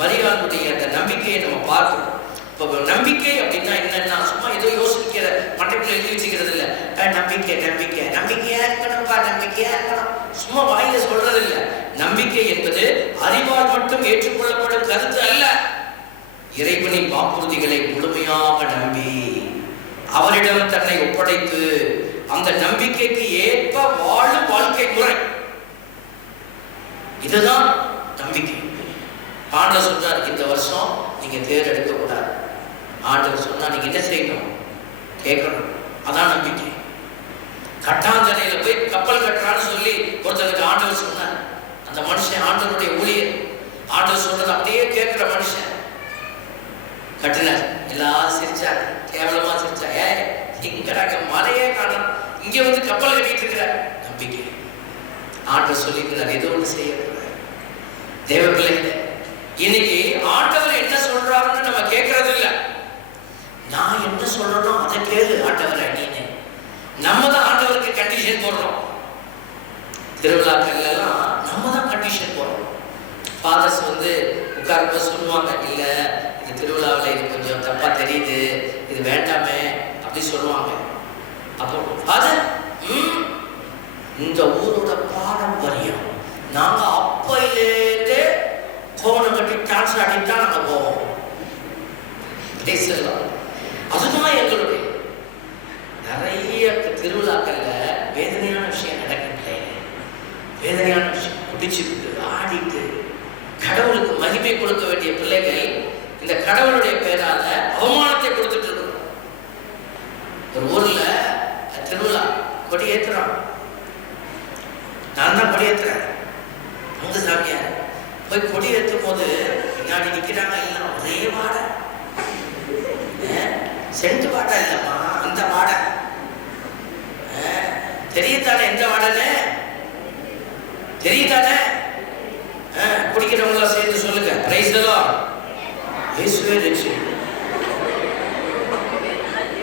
மரியாளுடைய அந்த நம்பிக்கையை நம்ம பார்க்கிறோம். இப்போ நம்பிக்கை அப்படின்னா என்னன்னா சும்மா ஏதோ யோசிக்கிற மண்டைக்குள்ள எழுதி வச்சுக்கிறது இல்லை. நம்பிக்கை நம்பிக்கை நம்பிக்கையா இருக்கணும்ப்பா, நம்பிக்கையா இருக்கணும், சும்மா வாயில சொல்றது இல்லை. நம்பிக்கை என்பது அறிவால் மட்டும் ஏற்றுக்கொள்ளப்படும் கருத்து அல்ல. இறைவனின் வாக்குறுதிகளை முழுமையாக நம்பி அவரிடம் தன்னை ஒப்படைத்து அந்த நம்பிக்கைக்கு ஏற்ப வாழும் வாழ்க்கை முறை, இதுதான் நம்பிக்கை. ஆண்டவர் சொல்றார், இந்த வருஷம் நீங்க தேர்ந்தெடுக்க கூடாது. ஆண்டவர் சொன்னா நீங்க என்ன செய்யணும்? கேட்கணும். அதான் நம்பிக்கை. கட்டாந்தரையில போய் கப்பல் கட்டுறான்னு சொல்லி ஒருத்தருக்கு ஆண்டவர் சொன்னார். அந்த மனுஷன் ஆண்டவருடைய ஊழியர், ஆண்டவர் சொல்றது அப்படியே கேட்கிற மனுஷன் கட்டினார். எல்லாரும் சிரிச்சாங்க, கேவலமா சிரிச்சாங்க. இங்க மலையே காணும், இங்க வந்து கப்பல் கட்டிட்டு இருக்கிற நம்பிக்கை. ஆண்டவர் சொல்லிக்கிறார், ஏதோ ஒன்று செய்யக்கூடாது. தேவ பிள்ளைகளே, இன்னைக்கு ஆண்டவர் என்ன சொல்றாருன்னு நம்ம கேட்கறது இல்லை. நான் என்ன சொல்றேனோ அதை கேளு ஆண்டவரை நீனு. நம்ம தான் ஆண்டவருக்கு கண்டிஷன் போடுறோம். திருவிழாக்கள் எல்லாம் நம்ம தான் கண்டிஷன் போடுறோம். ஃபாதர்ஸ் வந்து உட்கார்ந்து சொல்லுவாங்க, இல்ல இது திருவிழாவில் இது கொஞ்சம் தப்பா தெரியுது, இது வேண்டாமே அப்படி சொல்லுவாங்க. அப்போ ஃபாதர், இந்த ஊரோட பாரம்பரியம், நாங்க அப்பையிலேருந்தே கோவணம் கட்டி டான்ஸ் ஆடித்தான் நாங்க போவோம். அதுதான் எங்களுடைய நிறைய திருவிழாக்கள்ல வேதனையான விஷயம் நடக்கவில்லை. வேதனையான விஷயம், குடிச்சுட்டு ஆடிட்டு கடவுளுக்கு மகிமை கொடுக்க வேண்டிய பிள்ளைகள் இந்த கடவுளுடைய பேரால அவமானத்தை கொடுத்துட்டு இருக்கணும். ஒரு ஊர்ல திருவிழா கொடி ஏற்றுறான், நான் தான் கொடி ஏற்றுறேன். உங்க சாமியார் போய் கொடி ஏற்றும் போது பின்னாடி நிற்கிறாங்க, எல்லாம் ஒரே வாடை, சென்ட் வாடை இல்லம்மா, அந்த வாடை தெரியத்தானே. எந்த வாடன்னு தெரியுதானே? குடிக்கிறவங்களா சேர்ந்து சொல்லுங்க, பிரைஸ் எல்லாம் இயேசுவே ரட்சி.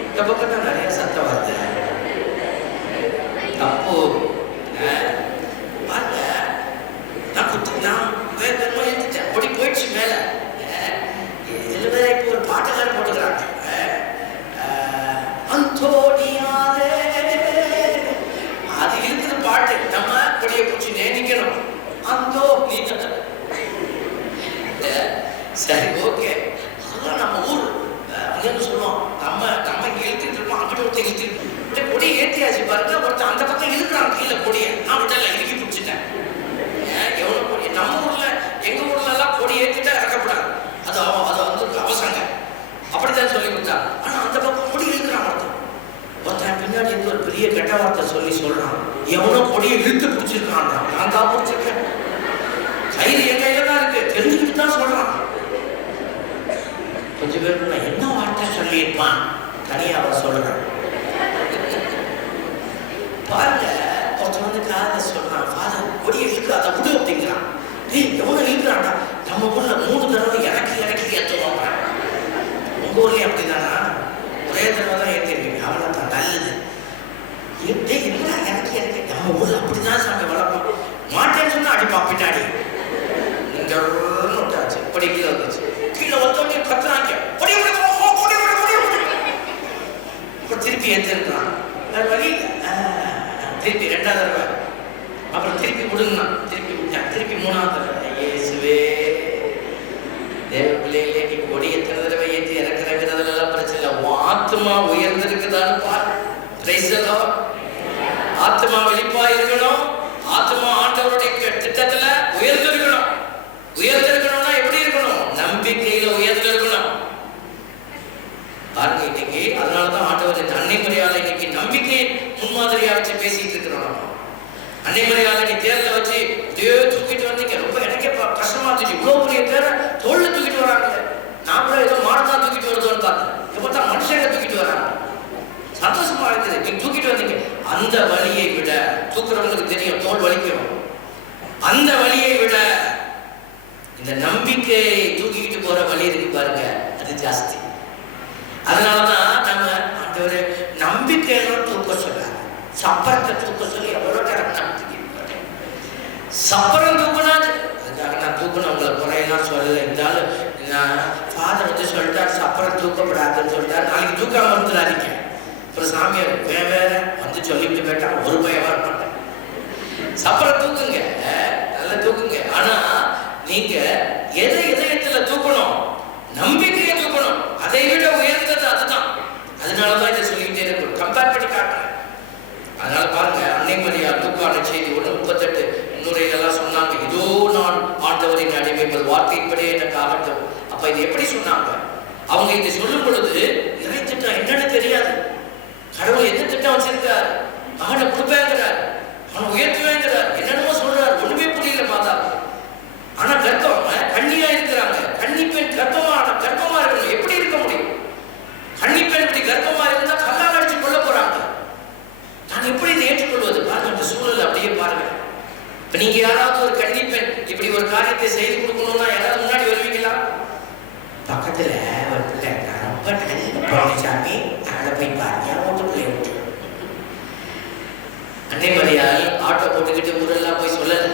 இந்த பக்கம் தான் நிறைய சத்தம் வருது. அப்போ பாருங்க, நான் வேகமா எடுத்துட்டேன், அப்படி போயிடுச்சு மேல. இதுல வேற இப்போ ஒரு பாட்டுக்காரர் போட்டுக்கிறாங்க, அந்தோனியாரே, அது இருக்குது பாட்டு. நம்ம கொடியை பிடிச்சி நினைக்கணும், அந்தோ நீ. சரி, ஓகே, அதெல்லாம் நம்ம ஊர் அங்கன்னு சொல்லுவோம். நம்ம இங்க இழுத்துட்டு இருப்போம், அங்கிட்ட ஒருத்தர் இழுத்து கொடியை ஏற்றியாச்சு பாருங்க. ஒருத்தர் அந்த பக்கம் இழுக்கிறான் கீழே கொடியை, நான் விட்டல இறுக்கி பிடிச்சிட்டேன். எவ்வளவு கொடி நம்ம ஊர்ல, எங்க ஊர்ல எல்லாம் கொடி ஏற்றிட்டா இறக்கப்படாது, அது வந்து அவசரங்க, அப்படித்தான் சொல்லி கொடுத்தாங்க. ஆனா அந்த பக்கம் கொடி இழுக்கிறான் ஒருத்தன் பின்னாடி இருந்து ஒரு பெரிய கெட்ட வார்த்தை சொல்றான், எவனோ கொடியை இழுத்து பிடிச்சிருக்கான், நான் தான் பிடிச்சிருக்கேன், கயிறு என் கையில தான் இருக்கு, தெரிஞ்சுக்கிட்டு தான் சொல்றான். கொஞ்சம் பேர் நான் என்ன வார்த்தை சொல்லியிருப்பான், தனியா அவன் சொல்றான். பாருங்க, ஒருத்தன் வந்து காதை சொல்றான், ஃபாதர் கொடியை இழுக்கு, அதை விடு அப்படிங்கிறான். எவனோ இழுக்கிறான்டா. நம்ம ஊர்ல 3 தடவை இறக்கி ஏற்றுவாங்க. உங்க ஊர்லயே அப்படிதானா? ஒரே தடவை தான் ஏற்றிருக்கீங்க, அவ்வளோ தான் நல்லது. என்ன இறக்கி நம்ம ஊர்ல அப்படிதான் சாமி வளர்ப்போம். மாட்டேன்னு சொன்னா அடிப்பான் பின்னாடி. இங்க விட்டாச்சு, இப்படி கீழே வந்துச்சு, கீழே வந்தோடனே கத்துறாங்க, இப்போ திருப்பி ஏற்றிருக்கிறான். வேற வழி திருப்பி 2வது தடவை, அப்புறம் திருப்பி விடுங்கண்ணா, திருப்பி விட்டான், திருப்பி 3வது தடவை. இயேசுவே, தேவ பிள்ளைகளே, நீ கொடி எத்தனை தடவை ஏற்றி இறக்குறதுல அந்த வலியை விட, தூக்குறவங்களுக்கு தெரியும் தோல் வலிக்கும், அந்த வலியை விட இந்த நம்பிக்கை தூக்கிக்கிட்டு போற வலி இருக்கு பாருங்க, அது ஜாஸ்தி. அதனாலதான் நம்ம ஆண்டவரே நம்பிக்கையெல்லாம் தூக்க சொல்றாங்க. சப்பரத்தை தூக்க சொல்லி எவ்வளவு நேரம் தூக்கிட்டு சப்பரம் தூக்கினாது. அதுக்காக நான் தூக்கணும் உங்களை குறையெல்லாம் சொல்லலை. இருந்தாலும் ஃபாதர் வந்து சொல்லிட்டார் சப்பரம் தூக்கப்படாதுன்னு சொல்லிட்டார். நாளைக்கு தூக்காம இருந்துடாதீங்க. அப்புறம் சாமியார் வேற வந்து சொல்லிட்டு போயிட்டா ஒரு பயமா இருப்பாங்க. சப்பரம் தூக்குங்க, நல்லா தூக்குங்க. ஆனா நீங்க எதை இதயத்துல தூக்கணும்? நம்பிக்கையை தூக்கணும். அதை விட உயர்ந்தது அதுதான். அதனாலதான் இதை சொல்லிக்கிட்டே இருக்கும், கம்பேர் பண்ணி காட்டுறேன். அதனால பாருங்க, அன்னை மரியாள் தூக்கான செய்தி 1:38 முன்னுரையிலெல்லாம் சொன்னாங்க, இதோ நான் ஆண்டவரின் அடிமை, வார்த்தைப்படியே எனக்கு ஆகட்டும். அப்ப இது எப்படி சொன்னாங்க? அவங்க இதை சொல்லும் பொழுது இறை திட்டம் என்னன்னு தெரியாது. கடவுள் எந்த திட்டம் வச்சிருக்காரு? அவனை கொடுப்பேங்கிறார், அவனை உயர்த்துவேங்கிறார், என்னென்னமோ சொல்றாரு, ஒண்ணுமே புரியல மாதா. ஆனா கர்ப்பம், கண்ணியா இருக்கிறாங்க. கன்னி பெண் கர்ப்பமா இருக்கணும். எப்படி இருக்க முடியும்? கன்னி பெண் இப்படி கர்ப்பமா இருந்தா கல்லால் அடிச்சு கொள்ள போறாங்க. நான் எப்படி இதை ஏற்றுக்கொள்வது? பாருங்க, அந்த சூழல் அப்படியே பாருங்க. இப்ப நீங்க யாராவது ஒரு கன்னி பெண் இப்படி ஒரு காரியத்தை செய்து கொடுக்கணும்னா யாராவது முன்னாடி வருவீங்களா? பக்கத்துல ஒரு பிள்ளை ரொம்ப பழனிசாமி அதை போய் பாருங்க, மூட்டு பிள்ளைய விட்டு. அன்னை மரியாள் ஆட்டோ போட்டுக்கிட்டு ஊரெல்லாம் போய் சொல்லல,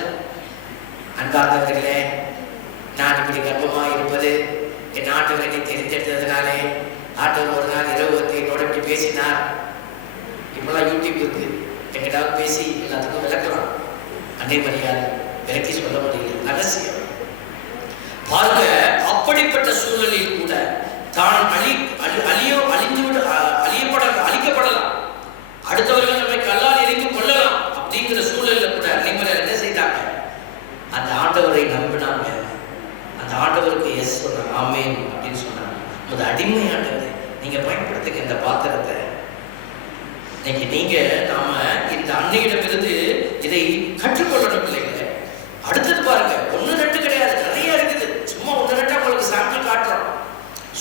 அன்பார்ந்தவர்களே, நான் இப்படி கர்ப்பமாக இருப்பது என் ஆண்டவரை தெரிந்தெடுத்ததுனாலே ஆண்டவர் ஒரு நாள் இரவு வந்து என்னோட இப்படி பேசினார். இப்பெல்லாம் யூடியூப் இருக்கு, எங்கிட்டாவது பேசி எல்லாத்துக்கும் விளக்கலாம். அன்னை மரியாள் விளக்கி சொல்ல முடியல, ரகசியம். பாருங்க, அப்படிப்பட்ட சூழலில் கூட தான் அழிக்கப்படலாம், அடுத்தவர்கள் நம்மை கல்லால் எரிந்து கொள்ளலாம் அப்படிங்கிற சூழல்ல கூட அன்னை மரியாள் என்ன செய்தாங்க? அந்த ஆண்டவரை நம்பினாங்க. அந்த ஆண்டவருக்கு எஸ் சொன்னாங்க, ஆமேன் அப்படின்னு சொன்னாங்க. அது அடிமை ஆண்டவர். நீங்க பயன்படுத்துங்க இந்த பாத்திரத்தை. இன்னைக்கு நீங்க நாம இந்த அன்னையிடமிருந்து இதை கற்றுக்கொள்ளணும் பிள்ளைங்களே. அடுத்தது பாருங்க, 1-2 கிடையாது, நிறைய இருக்குது. சும்மா 1-2 உங்களுக்கு சாம்பிள் காட்டுறோம்.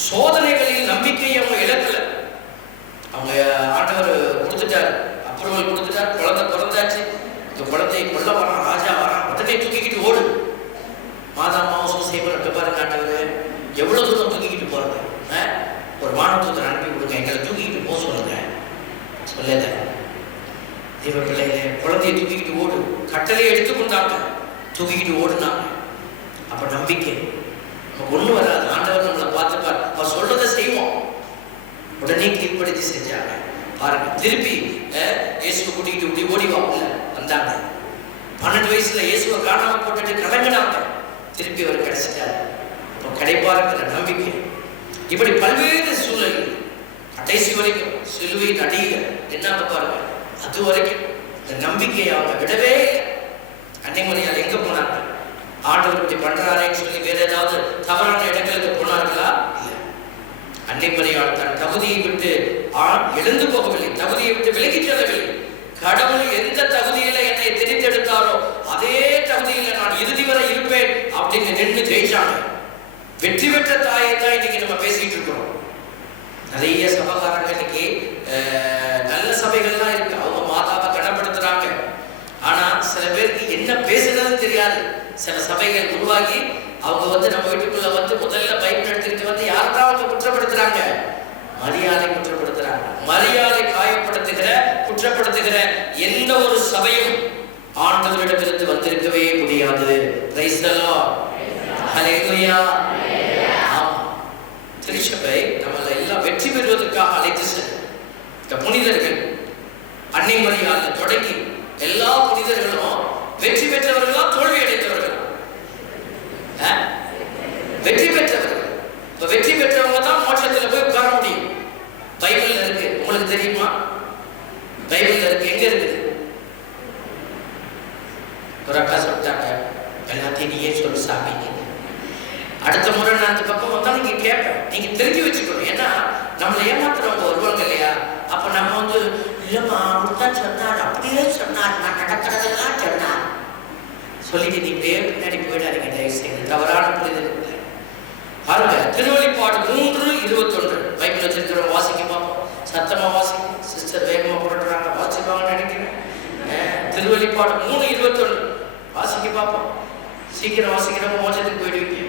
சோதனைகளில் நம்பிக்கையை அவங்க இழக்கல. அவங்க ஆண்டவர் கொடுத்துட்டாரு, அப்ரூவல் கொடுத்துட்டார், குழந்தை பிறந்தாச்சு. இந்த குழந்தையை கொல்ல வரான், ராஜா வரான், உடனே தூக்கிக்கிட்டு ஓடு. மாதா மாவசம் செய்யப்பட்ட பாருங்க, ஆண்டவர் எவ்வளவு தூரம் தூக்கிக்கிட்டு போறது? ஒரு வானத்தூதர் அனுப்பி விடுங்க, எங்களை தூக்கிக்கிட்டு போக சொல்லுங்க. சொல்லல, தெய்வ பிள்ளைங்க குழந்தையை தூக்கிக்கிட்டு ஓடு, கட்டளையை எடுத்துக்கொண்டாங்க, தூக்கிக்கிட்டு ஓடுனாங்க. அப்ப நம்பிக்கை ஒண்ணு வராது. ஆண்டவர் நம்மளை பார்த்துப்பார், அவர் சொல்றதை செய்வோம். உடனே கீழ்ப்படுத்தி செஞ்சாங்க. பாருங்க, திருப்பி இயேசுவை கூட்டிக்கிட்டு இப்படி ஓடிவாங்க வந்தாங்க. 12 வயசுல இயேசுவை காணாம போட்டுட்டு கலங்கினாங்க. திருப்பி அவர் கிடைச்சிட்டாரு. இப்போ கிடைப்பாருங்கிற நம்பிக்கை. இப்படி பல்வேறு சூழல் கடைசி வரைக்கும் சிலுவையின் அடியில என்ன பாருங்க, அது வரைக்கும் இந்த நம்பிக்கையை அவங்க விடவே இல்லை. அன்னை மரியாள் எங்க போனாங்க? ஆண்டவர் இப்படி பண்றாரேன்னு சொல்லி வேற ஏதாவது தவறான இடங்களுக்கு போனார்களா? இல்லை. அன்னை மரியாள் தன் தகுதியை விட்டு எழுந்து போகவில்லை, தகுதியை விட்டு விலகி செல்லவில்லை. கடவுள் எந்த தகுதியில என்னை தெரிந்தெடுத்தாரோ அதே தகுதியில நான் இறுதி வரை இருப்பேன் அப்படின்னு நின்று ஜெயிச்சாங்க. வெற்றி பெற்ற தாயை தான் இன்னைக்கு நம்ம பேசிட்டு இருக்கிறோம். நிறைய சபகாரங்க இன்னைக்கு நல்ல சபைகள்லாம் இருக்கு, அவங்க மாதாவை கனப்படுத்துறாங்க. ஆனா சில பேருக்கு என்ன பேசுறதுன்னு தெரியாது. சில சபைகள் உருவாகி அவங்க வந்து நம்ம வீட்டுக்குள்ள வந்து முதல்ல பைப் எடுத்துக்கிட்டு வந்து யார்தான் அவங்க குற்றப்படுத்துறாங்க? மரியாதை குற்றப்படுத்துறாங்க. மரியாதை காயப்படுத்துகிற குற்றப்படுத்துகிற எந்த ஒரு சபையும் ஆண்டவரிடமிருந்து வந்திருக்கவே முடியாது. பிரைஸ் தி லார்ட், ஹல்லேலூயா. ஆமா, திருச்சபை நம்மள எல்லாம் வெற்றி பெறுவதற்காக அழைத்து சென்ற புனிதர்கள், அன்னை மரியாதை தொடங்கி எல்லா புனிதர்களும் வெற்றி பெற்றவர்களா தோல்வி அடைந்தவர்கள்? வெற்றி பெற்றவர்கள். இப்ப வெற்றி பெற்றவங்க தான் மோட்சத்துல போய் உட்கார முடியும். பைபிள்ல இருக்கு, உங்களுக்கு தெரியுமா? பைபிள்ல இருக்கு, எங்க இருக்குது? ஒரு அக்கா சொல்லிட்டாங்க, எல்லாத்தையும் நீயே சொல்லு சாமி. அடுத்த முறை நான் அந்த பக்கம் வந்தா நீங்க கேட்பேன், நீங்க தெரிஞ்சு வச்சுக்கணும். ஏன்னா நம்மளை ஏமாத்துறவங்க வருவாங்க இல்லையா? அப்ப நம்ம வந்து இல்லம்மா அப்படித்தான் சொன்னார், அப்படியே சொன்னார், நான் நடக்கிறதெல்லாம் சொன்னார் சொல்லிட்டு நீ பின்னாடி போயிடாதீங்க தயவு செய்து. தவறான புரிதல் பாருங்க. திருவெளிப்பாடு 3:21 பைபிள் வச்சிருக்கிறோம், வாசிக்க பார்ப்போம். சத்தமா வாசிக்கும் சிஸ்டர், வேகமா போட்டுறாங்க, வாசிப்பாங்க நினைக்கிறேன். பார்ப்போம். சீக்கிரம் வாசிக்கிறவங்க மோட்சத்துக்கு போயிடுவீங்க.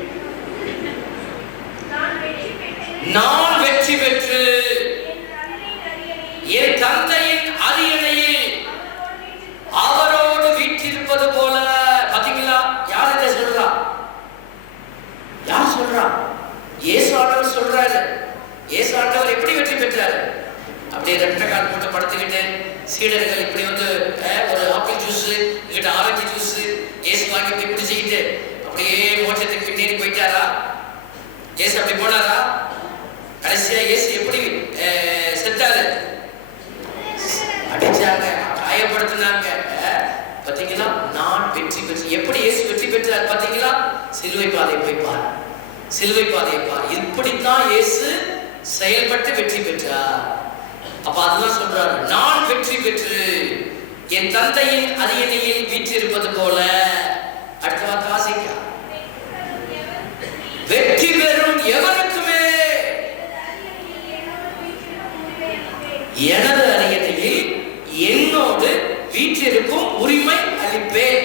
நான் வெற்றி பெற்று என் தந்தையின் அரியணையில் அவரோடு வீற்றிருப்பது போல. பாத்தீங்களா? யார் இதை சொல்றா? யார் சொல்றா? இயேசு ஆண்டவர் சொல்றாரு. இயேசு ஆண்டவர் எப்படி வெற்றி பெற்றாரு? அப்படியே ரெட்ட கால் போட்டு படுத்துக்கிட்டு சீடர்கள் இப்படி வந்து ஒரு ஆப்பிள் ஜூஸ், இங்கிட்ட ஆரஞ்சு ஜூஸ் இயேசு வாங்கி இப்படி குடிச்சுக்கிட்டு அப்படியே மோட்சத்துக்கு பின்னேறி போயிட்டாரா? இயேசு அப்படி போனாரா? கடைசியா இயேசு எப்படி செத்தாரு? அடிச்சாங்க, காயப்படுத்தினாங்க. பாத்தீங்களா? நான் வெற்றி பெற்று. எப்படி இயேசு வெற்றி பெற்றார் பாத்தீங்களா? சிலுவை பாதையை போய் பார், சிலுவை பாதையை பார். இப்படித்தான் இயேசு செயல்பட்டு வெற்றி பெற்றார். அப்ப அதுதான் சொல்றாரு, நான் வெற்றி பெற்று என் தந்தையின் அரியணையில் வீற்றிருப்பது போல. அடுத்த வார்த்தை வாசிக்க, வெற்றி பெறும் எவருக்குமே எனது அரியணையில் என்னோடு வீற்றிருக்கும் உரிமை அளிப்பேன்.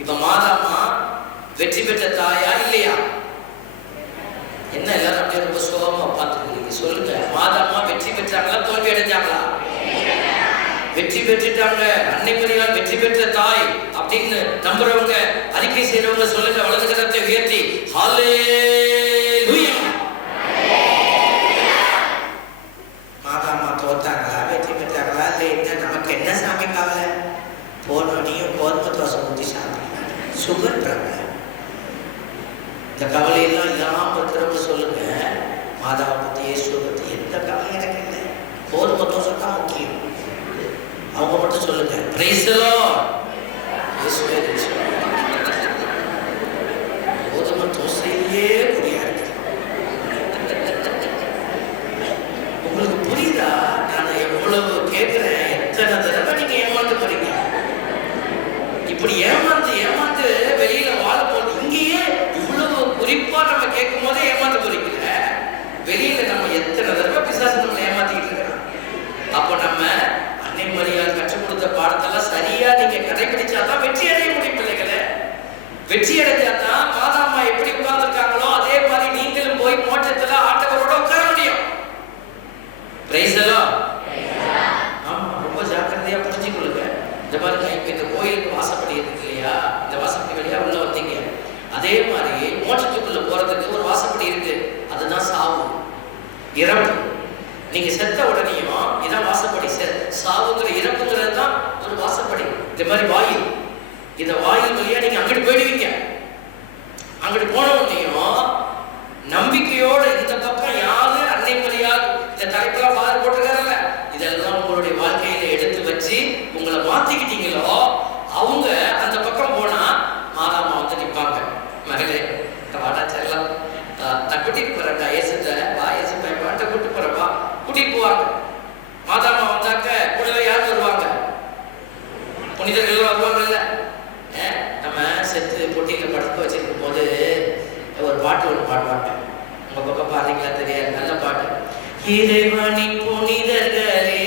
இப்ப மாதாமா வெற்றி பெற்ற தாயா இல்லையா? என்ன எல்லாரும் அப்படியே ரொம்ப சோகமா பார்த்துருக்கீங்க? சொல்லுங்க, மாதாமா வெற்றி பெற்றாங்களா தோல்வி அடைஞ்சாங்களா? வெற்றி பெற்றுட்டாங்க. அன்னை மரியாள் வெற்றி பெற்ற தாய் அப்படின்னு நம்புறவங்க, அறிக்கை செய்யறவங்க சொல்லுங்க, வலது கரத்தை உயர்த்தி ஹல்லேலூயா. மாதாமா தோத்தாங்களா வெற்றி பெற்றாங்களா இல்லை, நமக்கு என்ன சாமி கவலை? போனோனையும் கோதுமை தோசை ஊற்றி சாப்பிட்டீங்க, சுகர் ப்ராப்ளம். இந்த கவலையெல்லாம் இல்லாமல் இருக்கிறவங்க சொல்லுங்க, மாதாவை பற்றி இயேசுவை பற்றி எந்த கவலை எனக்கு இல்லை, கோதுமை தோசை தான் முக்கியம். அவங்க மட்டும் சொல்லுங்க, பிரைஸ் தி லார்ட். இயேசுவே கோதுமை தோசையிலே குறியா இருக்கு. உங்களுக்கு புரியுதா? நான் எவ்வளவு கேட்கிறேன், எத்தனை தடவை நீங்க ஏமாந்து போறீங்க. இப்படி ஏமாந்து ஏமாந்து வெளியில வாழ போது, இங்கேயே இவ்வளவு குறிப்பா நம்ம கேட்கும் போதே ஏமாந்து போறீங்க. வெளியில நம்ம எத்தனை தடவை பிசாசு நம்மளை ஏமாத்திக்கிட்டு இருக்கிறோம். அப்போ நம்ம அன்னை மரியாள் கற்றுக் கொடுத்த பாடத்தெல்லாம் சரியா நீங்க கடைபிடிச்சாதான் வெற்றி அடைய முடியும் பிள்ளைகளை. வெற்றி அடைஞ்சாதான் மாதாம்மா எப்படி உட்கார்ந்துருக்காங்களோ அதே மாதிரி நீங்களும் போய் மோட்சத்துல ஆண்டவரோட உட்கார முடியும். Price the Lord. ஆமா, ரொம்ப ஜாக்கிரதையா புரிஞ்சுக்கொள்ளுங்க. இந்த மாதிரி இப்ப இந்த கோயிலுக்கு வாசப்படி இருக்கு இல்லையா? இந்த வாசப்படி வழியா உள்ள வந்தீங்க. அதே மாதிரி மோட்சத்துக்குள்ள போறதுக்கு ஒரு வாசப்படி இருக்கு. அதுதான் சாவு, இறப்பு. நீங்க செத்த உடனேயும் இதான் வாசப்படி. சாவுங்கிற இறப்புங்கிறது தான் ஒரு வாசப்படி. இந்த மாதிரி வாயில், இந்த வாயில் வழியா நீங்க அங்கிட்டு போயிடுவீங்க. அங்கிட்டு போன உடனேயும் நம்பிக்கையோட இந்த பக்கம் யாரு அன்னை மரியாள் இந்த தலைப்பெல்லாம் பாதர் போட்டிருக்காருல்ல, இதெல்லாம் உங்களுடைய வாழ்க்கையில எடுத்து வச்சு உங்களை மாத்திக்கிட்டீங்களோ அவங்க அந்த பக்கம் போனா மாதாமா வந்து நிற்பாங்க. மகளே வாடா செல்லம், நான் கூட்டிட்டு போறேன்டா ஏசுத்த, வா ஏசுப்பா பாட்ட கூட்டு போறப்பா, கூட்டிட்டு போவாங்க. மாதாமா வந்தாக்க கூடவே யார் வருவாங்க? புனிதர்கள் வருவாங்கல்ல. நம்ம செத்து பொட்டியில படுக்க வச்சிருக்கும் போது ஒரு பாட்டு ஒன்று பாடுவாங்க. உங்க பக்கம் பாத்தீங்களா தெரியாது, நல்ல பாட்டு. இறைவனின் புனிதர்களே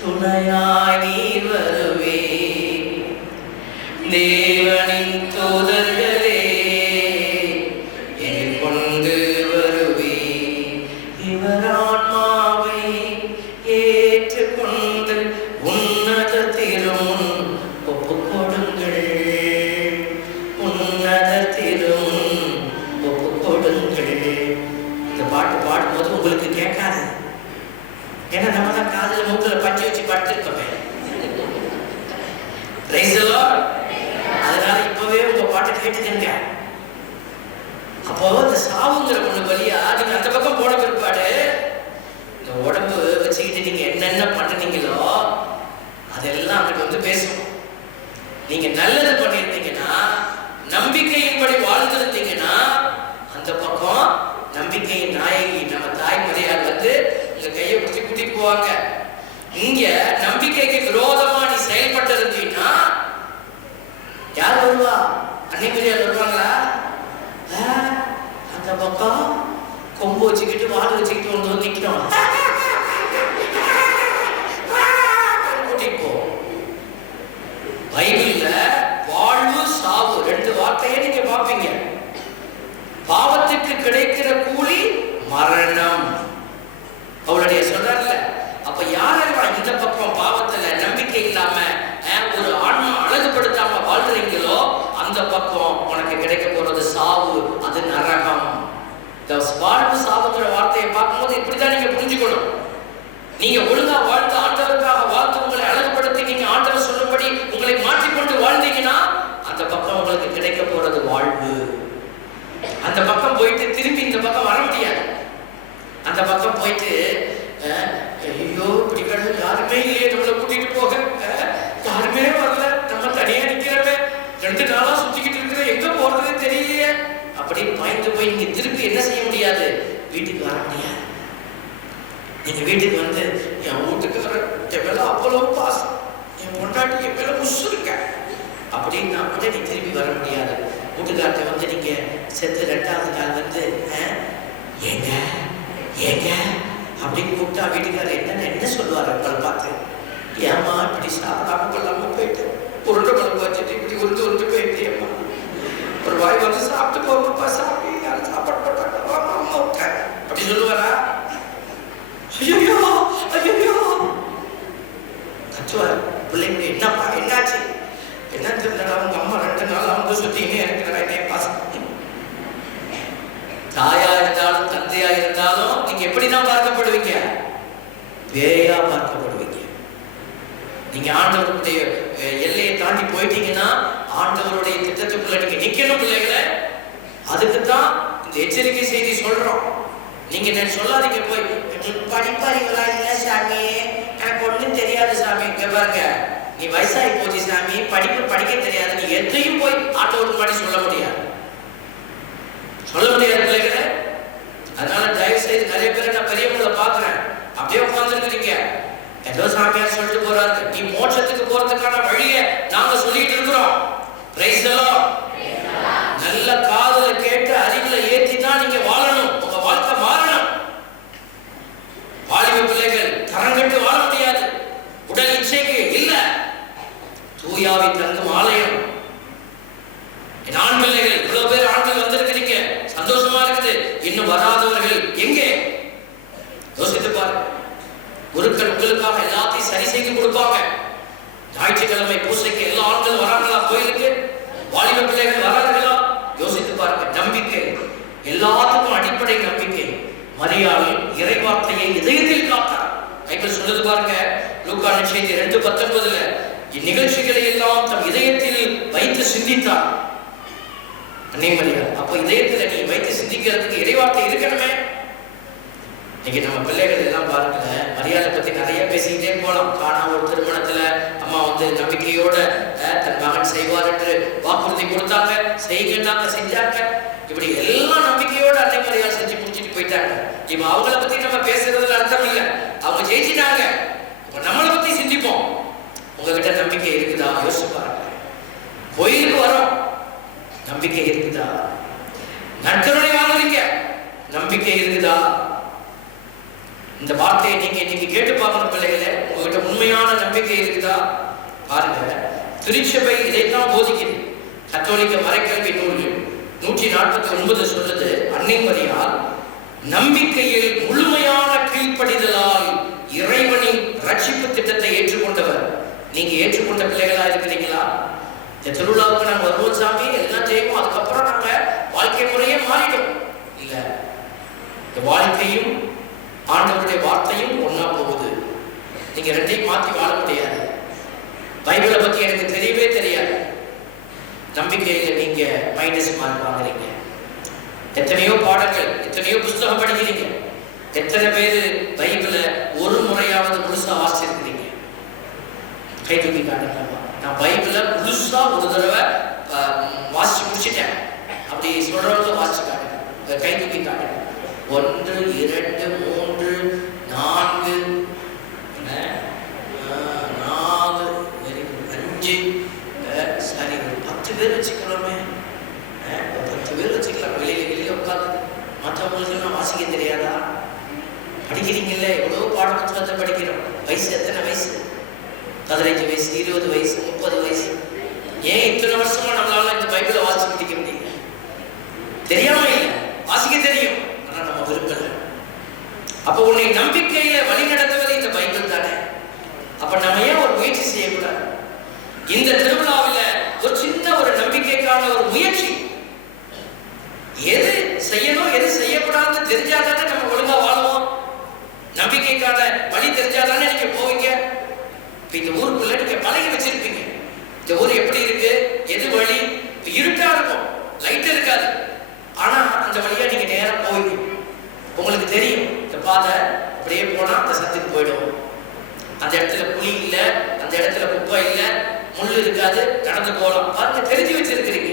துணையாய் நீர் வருவே, தேவனின் தூதர்களே என்னை கொண்டு வருவே, இவர் ஆன்மாவை ஏற்றுக்கொண்டு உன்னத திருமுன் ஒப்புக் கொடுங்கள், உன்னத திருமுன் ஒப்புக் கொடுங்கள். இந்த பாட்டு பாடும்போது உங்களுக்கு கேட்காது, ஏன்னா நம்ம தான் காதுல மூக்கில் பஞ்சு வச்சு படுத்திருக்கோமே. Price the Lord. அதனால இப்பவே உங்க பாட்டை கேட்டுக்கங்க. அப்போ இந்த சாவுங்கிற ஒண்ணு வழியா நீங்க அந்த பக்கம் போன பிற்பாடு இந்த உடம்பு வச்சுக்கிட்டு நீங்க என்னென்ன பண்ணுனீங்களோ அதெல்லாம் அங்கிட்டு வந்து பேசும். நீங்க நல்லது பண்ணியிருந்தீங்கன்னா, நம்பிக்கையின்படி வாழ்ந்திருந்தீங்கன்னா, அந்த பக்கம் நம்பிக்கையின் நாயகி நம்ம தாய் மரியாள் வந்து உங்க கையை பிடிச்சி கூட்டிட்டு போவாங்க. இங்க நம்பிக்கைக்கு விரோதமா நீ செயல்பட்டு இருந்தீங்கன்னா யார் வருவா? அன்னை மரியாள் வருவாங்களா? அந்த பக்கம் கொம்பு வச்சுக்கிட்டு வாடு வச்சுக்கிட்டு வந்து நிற்கிறோம், கூட்டிட்டு போ. பைபிள்ல சுத்திக்கிட்டு இருக்கிற, எங்க போறதுன்னு தெரியலையே அப்படின்னு பயந்து போய் நீங்க திருப்பி என்ன செய்ய முடியாது, வீட்டுக்கு வர முடியாது. நீங்க வீட்டுக்கு வந்து என் வீட்டுக்கு என் மேல அவ்வளவு பாசம், என் பொண்டாட்டி என் மேல முசுருக்க அப்படின்னா கூட நீ திரும்பி வர முடியாது. வீட்டுக்கார்ட்ட வந்து நீங்க செத்து 2வது நாள் வந்து ஏங்க ஏங்க அப்படின்னு கூப்பிட்டா வீட்டுக்காரர் என்ன சொல்லுவார் உங்களை பார்த்து, ஏமா இப்படி சாப்பிடாம கொள்ளாம போயிட்டு உருண்டை குழம்பு வச்சுட்டு இப்படி உருண்டு போயிட்டேம்மா, ஒரு வாய் வந்து சாப்பிட்டு போகப்பா, சாப்பிட்டு யாரும் சாப்பாடு போட்டாங்க அப்படி சொல்லுவாரா? ஐயோ ஐயோ கத்துவார். பிள்ளைங்க என்னப்பா என்னாச்சு, என்ன தெரியல, அவங்க அம்மா 2 நாள் அவங்க சுத்தினே இருக்கிற பாசம். தாயா இருந்தாலும் தந்தையா இருந்தாலும் நீங்க எப்படிதான் பார்க்கப்படுவீங்க? பேயா பார்க்கப்படுவீங்க. நீங்க ஆண்டவருடைய எல்லையை தாண்டி போயிட்டீங்கன்னா ஆண்டவருடைய திட்டத்துக்குள்ள நீங்க நிக்கணும் பிள்ளைகளை. அதுக்குதான் இந்த எச்சரிக்கை செய்தி சொல்றோம். நீங்க சொல்லாதீங்க போய் படிப்பறிகளா இல்ல சாமி, எனக்கு ஒண்ணும் தெரியாது சாமி. இங்க பாருங்க, நீ வயசாகி போச்சு சாமி, படிக்க தெரியாது, நீ எதையும் போய் ஆண்டவருக்கு முன்னாடி சொல்ல முடியாது பிள்ளைகளை. அதனால தயவு செய்து நிறைய பேரை நான் பெரியவங்களை பாக்குறேன், அப்படியே உட்கார்ந்துருக்கிறீங்க, ஏதோ சாமியார் சொல்லிட்டு போறாரு. நீ மோட்சத்துக்கு போறதுக்கான வழியை நாங்க சொல்லிட்டு இருக்கிறோம். Price the Lord. நல்ல காதுல கேட்டு அறிவுல ஏத்தி தான் நீங்க வாழணும், உங்க வாழ்க்கை மாறணும். வாலிப பிள்ளைகள் தரங்கட்டு வாழ முடியாது, உடல் இச்சைக்கு இல்ல, தூயாவை தங்கும் ஆலயம். என் ஆண் பிள்ளைகள், இவ்வளவு பேர் ஆண்கள் வந்திருக்கிறீங்க, சந்தோஷமா இருக்குது. இன்னும் வராதவர்கள் எங்கே? யோசித்து பாருங்க. குருக்கள் உங்களுக்காக எல்லாத்தையும் சரி செய்து கொடுப்பாங்க. ஞாயிற்றுக்கிழமை பூசைக்கு எல்லா ஆண்களும் வராங்களா கோயிலுக்கு? வாலிப பிள்ளைகள் வராங்களா? யோசித்து பாருங்க. நம்பிக்கை, எல்லாத்துக்கும் அடிப்படை நம்பிக்கை. மரியாள் இறைவார்த்தையை இதயத்தில் காத்தார். பைபிள் சொல்லுது பாருங்க, லூக்கா நற்செய்தி 2:19 இந்நிகழ்ச்சிகளை எல்லாம் தம் இதயத்தில் வைத்து சிந்தித்தார் அன்னை மரியாள். அப்போ இதயத்துல நீ வைத்து சிந்திக்கிறதுக்கு இறைவார்த்தை இருக்கணுமே. இன்னைக்கு நம்ம பிள்ளைகள் எல்லாம் பாருங்க, மரியாதை பத்தி நிறைய பேசிக்கிட்டே போலாம். காணா ஒரு திருமணத்துல அம்மா வந்து நம்பிக்கையோட தன் மகன் செய்வார் என்று வாக்குறுதி கொடுத்தாங்க, செய்கின்றாங்க, செஞ்சாங்க. இப்படி எல்லாம் நம்பிக்கையோட அன்னை மரியாதை செஞ்சு முடிச்சுட்டு போயிட்டாங்க. இப்ப அவங்கள பத்தி நம்ம பேசுறதுல அர்த்தம் இல்லை, அவங்க ஜெயிச்சிட்டாங்க. இப்ப நம்மளை பத்தி சிந்திப்போம். உங்ககிட்ட நம்பிக்கை இருக்குதா? யோசிச்சு பாருங்க. கோயிலுக்கு வரோம், நம்பிக்கை இருக்குதா? நற்கருணை வாங்குறீங்க, நம்பிக்கை இருக்குதா? இந்த வார்த்தையை நீங்க இன்னைக்கு கேட்டு பார்க்கணும் பிள்ளைகளே. உங்ககிட்ட உண்மையான நம்பிக்கை இருக்குதா பாருங்க. திருச்சபை இதைத்தான் போதிக்குது. கத்தோலிக்க மறைக்கல்வி நூல் 149 சொல்லுது, அன்னை மரியாள் நம்பிக்கையில் முழுமையான கீழ்ப்படிதலால் இறைவனின் ரட்சிப்பு திட்டத்தை ஏற்றுக்கொண்டவர். நீங்க ஏற்றுக்கொண்ட பிள்ளைகளா இருக்கிறீங்களா? இந்த திருவிழாவுக்கு நாங்க வருவோம் சாமி, எல்லாம் செய்வோம், அதுக்கப்புறம் நாங்க வாழ்க்கை முறையே மாறிடும் இல்ல. இந்த வாழ்க்கையும் ஆண்டவருடைய வார்த்தையும் ஒன்னா போகுது. நீங்க ரெண்டையும் மாத்தி வாழ முடியாது. பைபிளை பத்தி எனக்கு தெரியவே தெரியாது, நம்பிக்கையில நீங்க மைனஸ் மார்க் வாங்குறீங்க. எத்தனையோ பாடங்கள், எத்தனையோ புஸ்தகம் படிக்கிறீங்க. எத்தனை பேர் பைபிளை ஒரு முறையாவது முழுசா வாசிச்சிருக்கிறீங்க? கை தூக்கி காட்டுங்க. நான் பைபிளை முழுசா ஒரு தடவை வாசிச்சு முடிச்சிட்டேன் அப்படி சொல்றவங்க வாசிச்சு காட்டுங்க. கை தூக்கி காட்டுங்க. 1 2 3 4 5 சரி 10 பேர் வச்சுக்கலாமே. 10 பேர் வச்சுக்கலாம். வெளியில உட்காந்து மற்றவங்களுக்கு நான் வாசிக்க தெரியாதா? படிக்கிறீங்கல்ல, எவ்வளோ பாட புத்தகத்தை படிக்கிறோம். வயசு எத்தனை வயசு? 15 வயசு, 20 வயசு, 30 வயசு. ஏன் இத்தனை வருஷமா நம்மளால இந்த பைபிளை வாசிக்க முடிக்க முடியல? தெரியாம இல்லை, வாசிக்க தெரியும், ஆனா நம்ம விரும்பல. அப்ப உன்னை நம்பிக்கையில வழி நடத்துவது இந்த பைபிள் தானே. அப்ப நம்ம ஏன் ஒரு முயற்சி செய்யக்கூடாது? இந்த திருவிழாவில் ஒரு சின்ன ஒரு நம்பிக்கைக்கான ஒரு முயற்சி. எது செய்யணும் எது செய்யக்கூடாதுன்னு தெரிஞ்சாதானே நம்ம ஒழுங்கா வாழுவோம். நம்பிக்கைக்கான வழி தெரிஞ்சாதானே நீங்க போவீங்க. இந்த ஊருக்குள்ள நீங்க பழகி வச்சிருப்பீங்க, இந்த ஊர் எப்படி இருக்கு, எது வழி. இருட்டா இருக்கும், லைட் இருக்காது, ஆனா அந்த வழியா நீங்க நேரம் போவீங்க. உங்களுக்கு தெரியும் இந்த பாதை அப்படியே போனா அந்த சத்துக்கு போயிடும். அந்த இடத்துல புலி இல்லை, அந்த இடத்துல குப்பை இல்லை, முள் இருக்காது, நடந்து போகலாம். பாருங்க, தெரிஞ்சு வச்சிருக்கிறீங்க.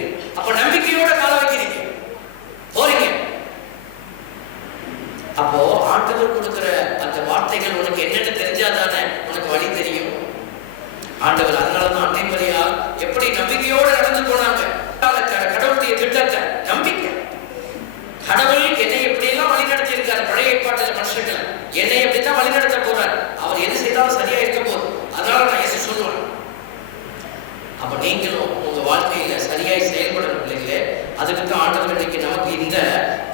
அதுக்கு தான் ஆண்டவர் இன்னைக்கு நமக்கு இந்த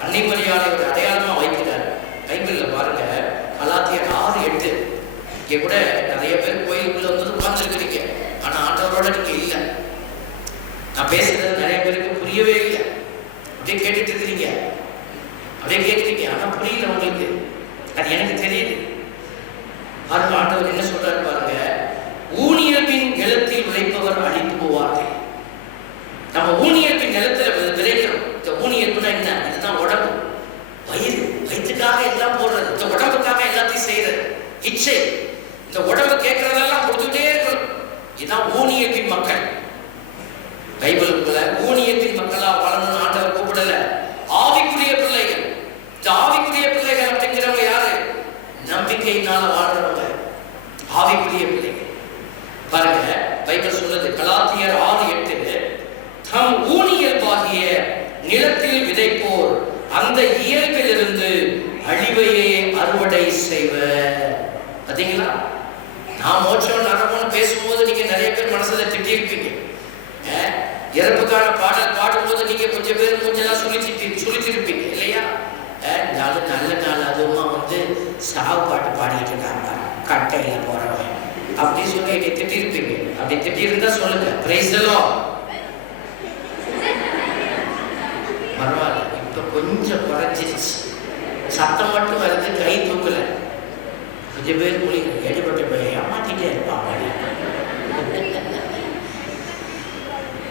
அன்னை மரியாதையோட அடையாளமா வைக்கிறார். பைபிள்ல பாருங்க, கலாத்தியர் 6:8. இங்க கூட நிறைய பேர் கோயிலுக்குள்ள வந்து உட்கார்ந்துருக்கிறீங்க, ஆனா ஆண்டவரோட நீங்க இல்லை. நான் பேசுறது நிறைய பேருக்கு புரியவே இல்லை. அப்படியே கேட்டுட்டு இருக்கிறீங்க, அப்படியே கேட்குறீங்க, ஆனா புரியல உங்களுக்கு. அது எனக்கு தெரியுது. பாருங்க ஆண்டவர் என்ன சொல்றாரு பாருங்க, ஊனியர்பின் நிலத்தில் விளைப்பவர் அழித்து போவார்கள். நம்ம ஊனியர்பின் நிலத்துல விளைக்கிறோம். இந்த ஊனியர்புனா என்ன? இதுதான் உடம்பு, வயிறு, வயிற்றுக்காக எல்லாம் போடுறது, இந்த உடம்புக்காக எல்லாத்தையும் செய்யறது, இச்சை. இந்த உடம்பு கேட்கறதெல்லாம் கொடுத்துட்டே இருக்கணும். இதுதான் ஊனியர்பின் மக்கள். பைபிளுக்குள்ள ஊனியத்தின் மக்களா வாழணும்னு ஆண்டவர் கூப்பிடல, ஆவிக்குரிய பிள்ளைகள். இந்த ஆவிக்குரிய பிள்ளைகள் அப்படிங்கிறவங்க யாரு? நம்பிக்கையினால வாழ்றவங்க ஆவிக்குரிய பிள்ளைகள். பாருங்க பைபிள் சொல்றது, கலாத்தியர் 6:8, தம் ஊனியல்பாகிய நிலத்தில் விதைப்போர் அந்த இயல்பிலிருந்து அழிவையே அறுவடை செய்வர். பாத்தீங்களா? நான் மோட்சம் நரகம்னு பேசும்போது நீங்க நிறைய பேர் மனசுல திட்டிருப்பீங்க. இறப்புக்கான பாடல் பாடும்போது நீங்க கொஞ்சம் பேர் கொஞ்சம் சொல்லிச்சிருப்பீங்க இல்லையா? நல்ல நாள் அதுவுமா வந்து சாவு பாட்டு பாடிட்டு இருக்காங்க, கட்டையில போறவன் அப்படி சொல்லி திட்டிருப்பீங்க. அப்படி திட்டிருந்தா சொல்லுங்க, பிரைஸ் தி லார்ட். பரவாயில்ல, இப்ப கொஞ்சம் குறைஞ்சிருச்சு, சத்தம் மட்டும் வருது, கை தூக்கல. கொஞ்சம் பேர் புள்ளிங்க எடுபட்ட போய் ஏமாத்திட்டே இருப்பாங்க.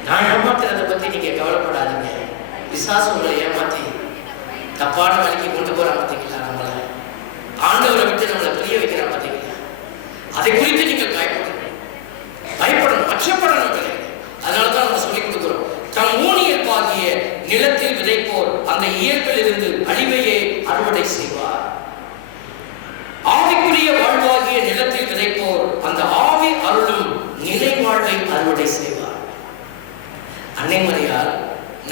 நான் ஏமாத்துறதை பத்தி நீங்க கவலைப்படாதீங்க. பிசாசு உங்களை ஏமாத்தி தப்பான வழிக்கு கொண்டு போறான் பார்த்தீங்களா? நம்மள ஆண்டவரை விட்டு நம்மளை புரிய வைக்கிறான் பார்த்தீங்களா? அதை குறித்து நீங்கள் பயப்படணும், அச்சப்படணும். அதனாலதான் நம்ம சொல்லிக் கொடுக்கிறோம், தம் ஊனியல்பாகிய நிலத்தில் விதைப்போர் அந்த இயற்பில் இருந்து அழிவையே அறுவடை செய்வார். ஆவிக்குரிய வாழ்வாகிய நிலத்தில் விதைப்போர் அந்த ஆவி அருளும் நிலை வாழ்வை அறுவடை செய்வார். அன்னை மரியாள்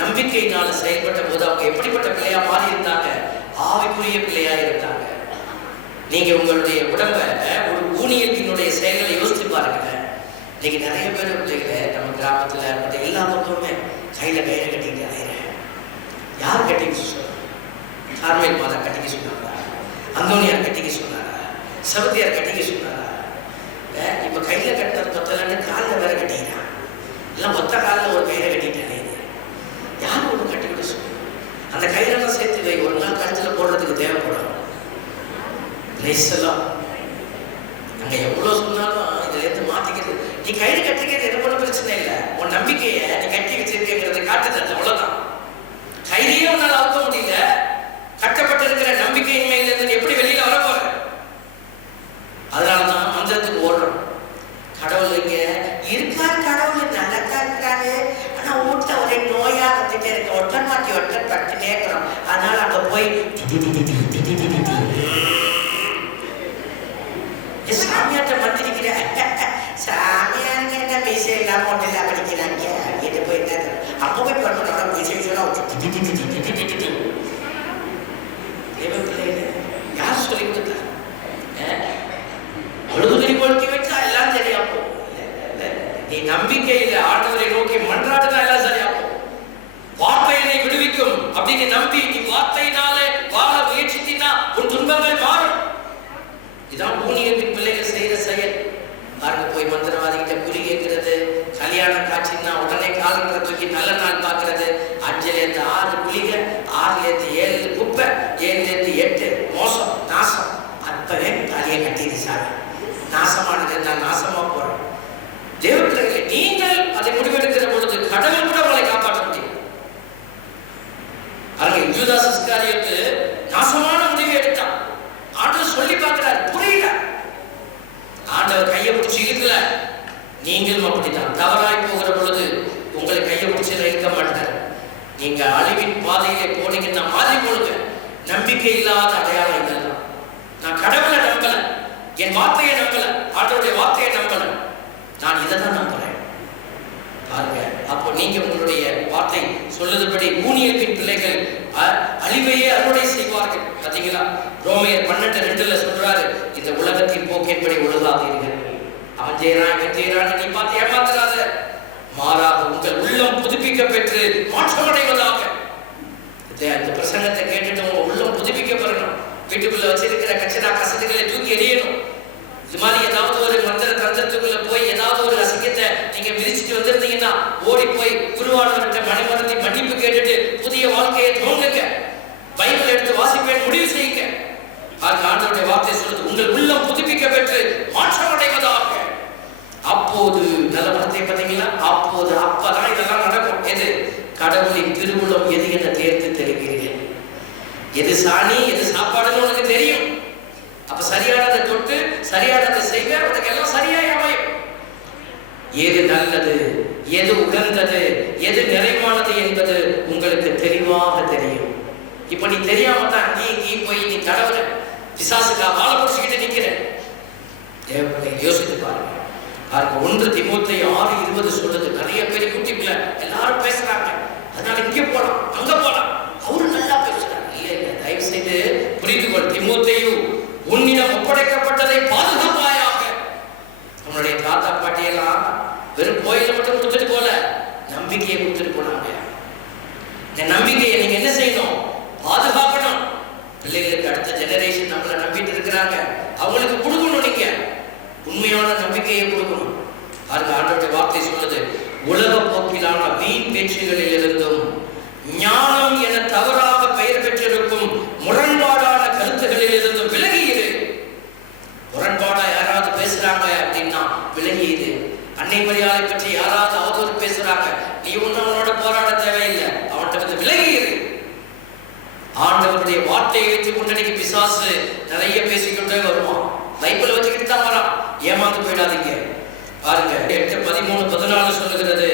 நம்பிக்கையினால செயல்பட்ட போது அவங்க எப்படிப்பட்ட பிள்ளையா மாறி இருந்தாங்க? ஆவிக்குரிய பிள்ளையா இருந்தாங்க. நீங்க உங்களுடைய உடம்ப ஒரு ஊனியத்தினுடைய செயல்களை யோசித்து பாருங்க. இன்னைக்கு நிறைய பேர் பிள்ளைகளை நம்ம கிராமத்துல மற்ற எல்லா பக்கமுமே கையில கட்டிட்டு அலையிறேன். யார் கட்டிக்க சொன்னாங்க? கார்மேல் மாதா கட்டிக்க சொன்னாங்க, அந்தோனியார் கட்டிக்க சொன்னாங்க, சபத்தியார் கட்டிக்க சொன்னாங்க. இப்ப கையில கட்டுறது பத்தலன்னு காலில் வேற கட்டிக்கிறான். எல்லாம் ஒத்த காலில் ஒரு கயிறை கட்டிட்டாங்க. யாரும் ஒன்று கட்டிக்கிட்டு சொல்லு, அந்த கயிறெல்லாம் சேர்த்து வை, ஒரு நாள் கழுத்துல போடுறதுக்கு தேவைப்படும். அங்க எவ்வளவு சொன்னாலும் இதுல இருந்து மாத்திக்கிறது. நீ கயிறு கட்டிக்கிறது என்ன பண்ண பிரச்சனை இல்லை, உன் நம்பிக்கையை நீ கட்டி வச்சிருக்கிறது காட்டுறது, அவ்வளவுதான். கயிறையே உன்னால அவுக்க முடியல, கட்டப்பட்டிருக்கிற நம்பிக்கையின்மையில இருந்து எப்படி வெளியில வர போற? அதனாலதான் மந்திரத்துக்கு ஓடுறோம். கடவுள் இங்க இருக்காரு, கடவுள் நல்லதா இருக்கிறாரு, ஆனா வீட்டுல ஒரே நோயா வந்துட்டே இருக்கு, ஒட்டன் மாத்தி ஒட்டன் பட்டுனே இருக்கிறோம். அதனால அங்க போய் சாமியார்ட்ட மந்திரிக்கிற சாமியாருங்க என்ன மீசை எல்லாம் ஒன்றில் படிக்கிறாங்க. இது போய் என்ன அப்ப போய் பண்ணோட விசேஷம் யார் சொல்லி கொடுத்தா? அழுகுதிரி கொளுத்தி வச்சா எல்லாம் சரியா போகும். நீ நம்பிக்கையில ஆண்டவரை நோக்கி மன்றாடுதான் எல்லாம் சரியா போகும். வார்த்தையினை விடுவிக்கும் அப்படின்னு நம்பி நீ வார்த்தையினாலே வாழ முயற்சித்தீனா உன் துன்பங்கள் மாறும். இதான் ஊனியத்தின் பிள்ளைகள் செய்யற செயல். பாருங்க, போய் மந்திரவாதிகிட்ட குறி கேட்கிறது, கல்யாண காட்சின்னா உடனே காலங்களை தூக்கி நல்ல நாள் பார்க்கறது, 5லேருந்து 6 குளிக, 6லேருந்து 7 குப்பை, 7லேருந்து 8 மோசம் நாசம். அப்பவே தாலியை கட்டிது சாமி, நாசமானது நான் நாசமா போறேன். தேவப்பிள்ளைகளை நீங்கள் அதை முடிவெடுக்கிற பொழுது கடவுள் கூட உங்களை காப்பாற்ற முடியும். அங்கே யூதாஸ் இஸ்காரியோத்து நாசமான முடிவை எடுத்தான். ஆண்டவர் சொல்லி பார்க்கிறார், புரியல. ஆண்டவர் கையை பிடிச்சி இருக்கல. நீங்களும் அப்படித்தான் தவறாய் போகிற பொழுது உங்களை கையை பிடிச்சி இருக்க மாட்டார். நீங்க அழிவின் பாதையிலே போனீங்கன்னா மாறி போடுங்க. நம்பிக்கை இல்லாத அடையாளம் இதெல்லாம். நான் கடவுளை நம்பல, என் வார்த்தையை நம்பல, ஆண்டவருடைய வார்த்தையை நம்பல, நான் இதை தான் நம்புறேன். பாருங்க, அப்போ நீங்க உங்களுடைய வார்த்தை சொல்லுதபடி ஊனியத்தின் பிள்ளைகள் அழிவையே அறுவடை செய்வார்கள். பார்த்தீங்களா? ரோமையர் 12:2 சொல்றாரு, இந்த உலகத்தின் போக்கின்படி ஒழுகாதீர்கள். அவன் செய்யறான், இவன் செய்யறான், நீ பார்த்து ஏமாத்துறாத. மாறாக உங்கள் உள்ளம் புதுப்பிக்க பெற்று மாற்றமடைவதாக. அந்த பிரசங்கத்தை கேட்டுட்டு உங்க உள்ளம் புதுப்பிக்கப்படணும். வீட்டுக்குள்ள வச்சிருக்கிற கச்சரா கசடுகளை தூக்கி எறியணும். இது மாதிரி ஏதாவது ஒரு மந்திர தந்திரத்துக்குள்ள போய் ஏதாவது ஒரு அசிங்கத்தை நீங்க விதிச்சுட்டு வந்திருந்தீங்கன்னா ஓடி போய் குருவானவர்கிட்ட மனமருந்தி மன்னிப்பு கேட்டுட்டு புதிய வாழ்க்கையை துவங்குங்க. பைபிள் எடுத்து வாசிப்பேன் முடிவு செய்யுங்க. ஆண்டவருடைய வார்த்தை சொல்லுது, உங்கள் உள்ளம் புதுப்பிக்க பெற்று மாற்றமடைவதாக. அப்போது நல்ல வார்த்தை பார்த்தீங்களா? அப்போது அப்பதான் இதெல்லாம் நடக்கும். எது? கடவுளின் திருவுள்ளம் எது என தேர்ந்து தெரிகிறீர்கள். எது சாணி எது சாப்பாடுன்னு உனக்கு தெரியும். அப்ப சரியானதை தொட்டு சரியானதை செய்ய உனக்கு எல்லாம் சரியாய் அமையும். எது நல்லது, எது உகந்தது, எது நிறைவானது என்பது உங்களுக்கு தெளிவாக தெரியும். இப்ப நீ தெரியாம தான் அங்கேயும் போய் நீ கடவுள பிசாசுக்கா வாழ பிடிச்சிக்கிட்டு நிக்கிற. யோசித்து பாருங்க. 1 தீமோத்தேயு 6:20 சொல்லுது. நிறைய பேர் யூடியூப்ல எல்லாரும் பேசுறாங்க, அதனால இங்கே போலாம் அங்க போலாம், அவரு நல்லா பேசுறாங்க. இல்ல, தயவு செய்து புரிந்து கொள். தீமோத்தேயு, உன்னிடம் ஒப்படைக்கப்பட்டதை பாதுகாப்பாயாக. நம்மளுடைய தாத்தா பாட்டியெல்லாம் வெறும் கோயிலை மட்டும் கொடுத்துட்டு போல, நம்பிக்கையை கொடுத்துட்டு போனாங்க. இந்த நம்பிக்கையை நீங்க என்ன செய்யணும்? பாதுகாக்கணும். பிள்ளைகளுக்கு அடுத்த ஜெனரேஷன் நம்மளை நம்பிட்டு இருக்கிறாங்க, அவங்களுக்கு கொடுக்கணும். நீங்க உண்மையான நம்பிக்கையை கொடுக்கணும். அதுக்கு ஆண்டவருடைய வார்த்தை சொல்லுது, உலக போக்கிலான வீண் பேச்சுகளில் இருந்தும் ஞானம் என தவறாக பெயர் பெற்றிருக்கும் முரண்பாடான கருத்துகளில் இருந்தும் விலகியது. முரண்பாடா யாராவது பேசுறாங்க அப்படின்னா விலகியது. அன்னை மரியாதை பற்றி யாராவது அவதூறு பேசுறாங்க, நீ ஒன்னும் அவனோட போராட தேவையில்லை, அவன்கிட்ட வந்து விலகியது. ஆண்டவருடைய வார்த்தையை வைத்துக் கொண்டு நீங்க பிசாசு நிறைய பேசிக்கொண்டே வருவான். பைபிளை வச்சுக்கிட்டு தான் வரான். ஏமாந்து போயிடாதீங்க. பாருங்க, 8:13-14 சொல்லுகிறது,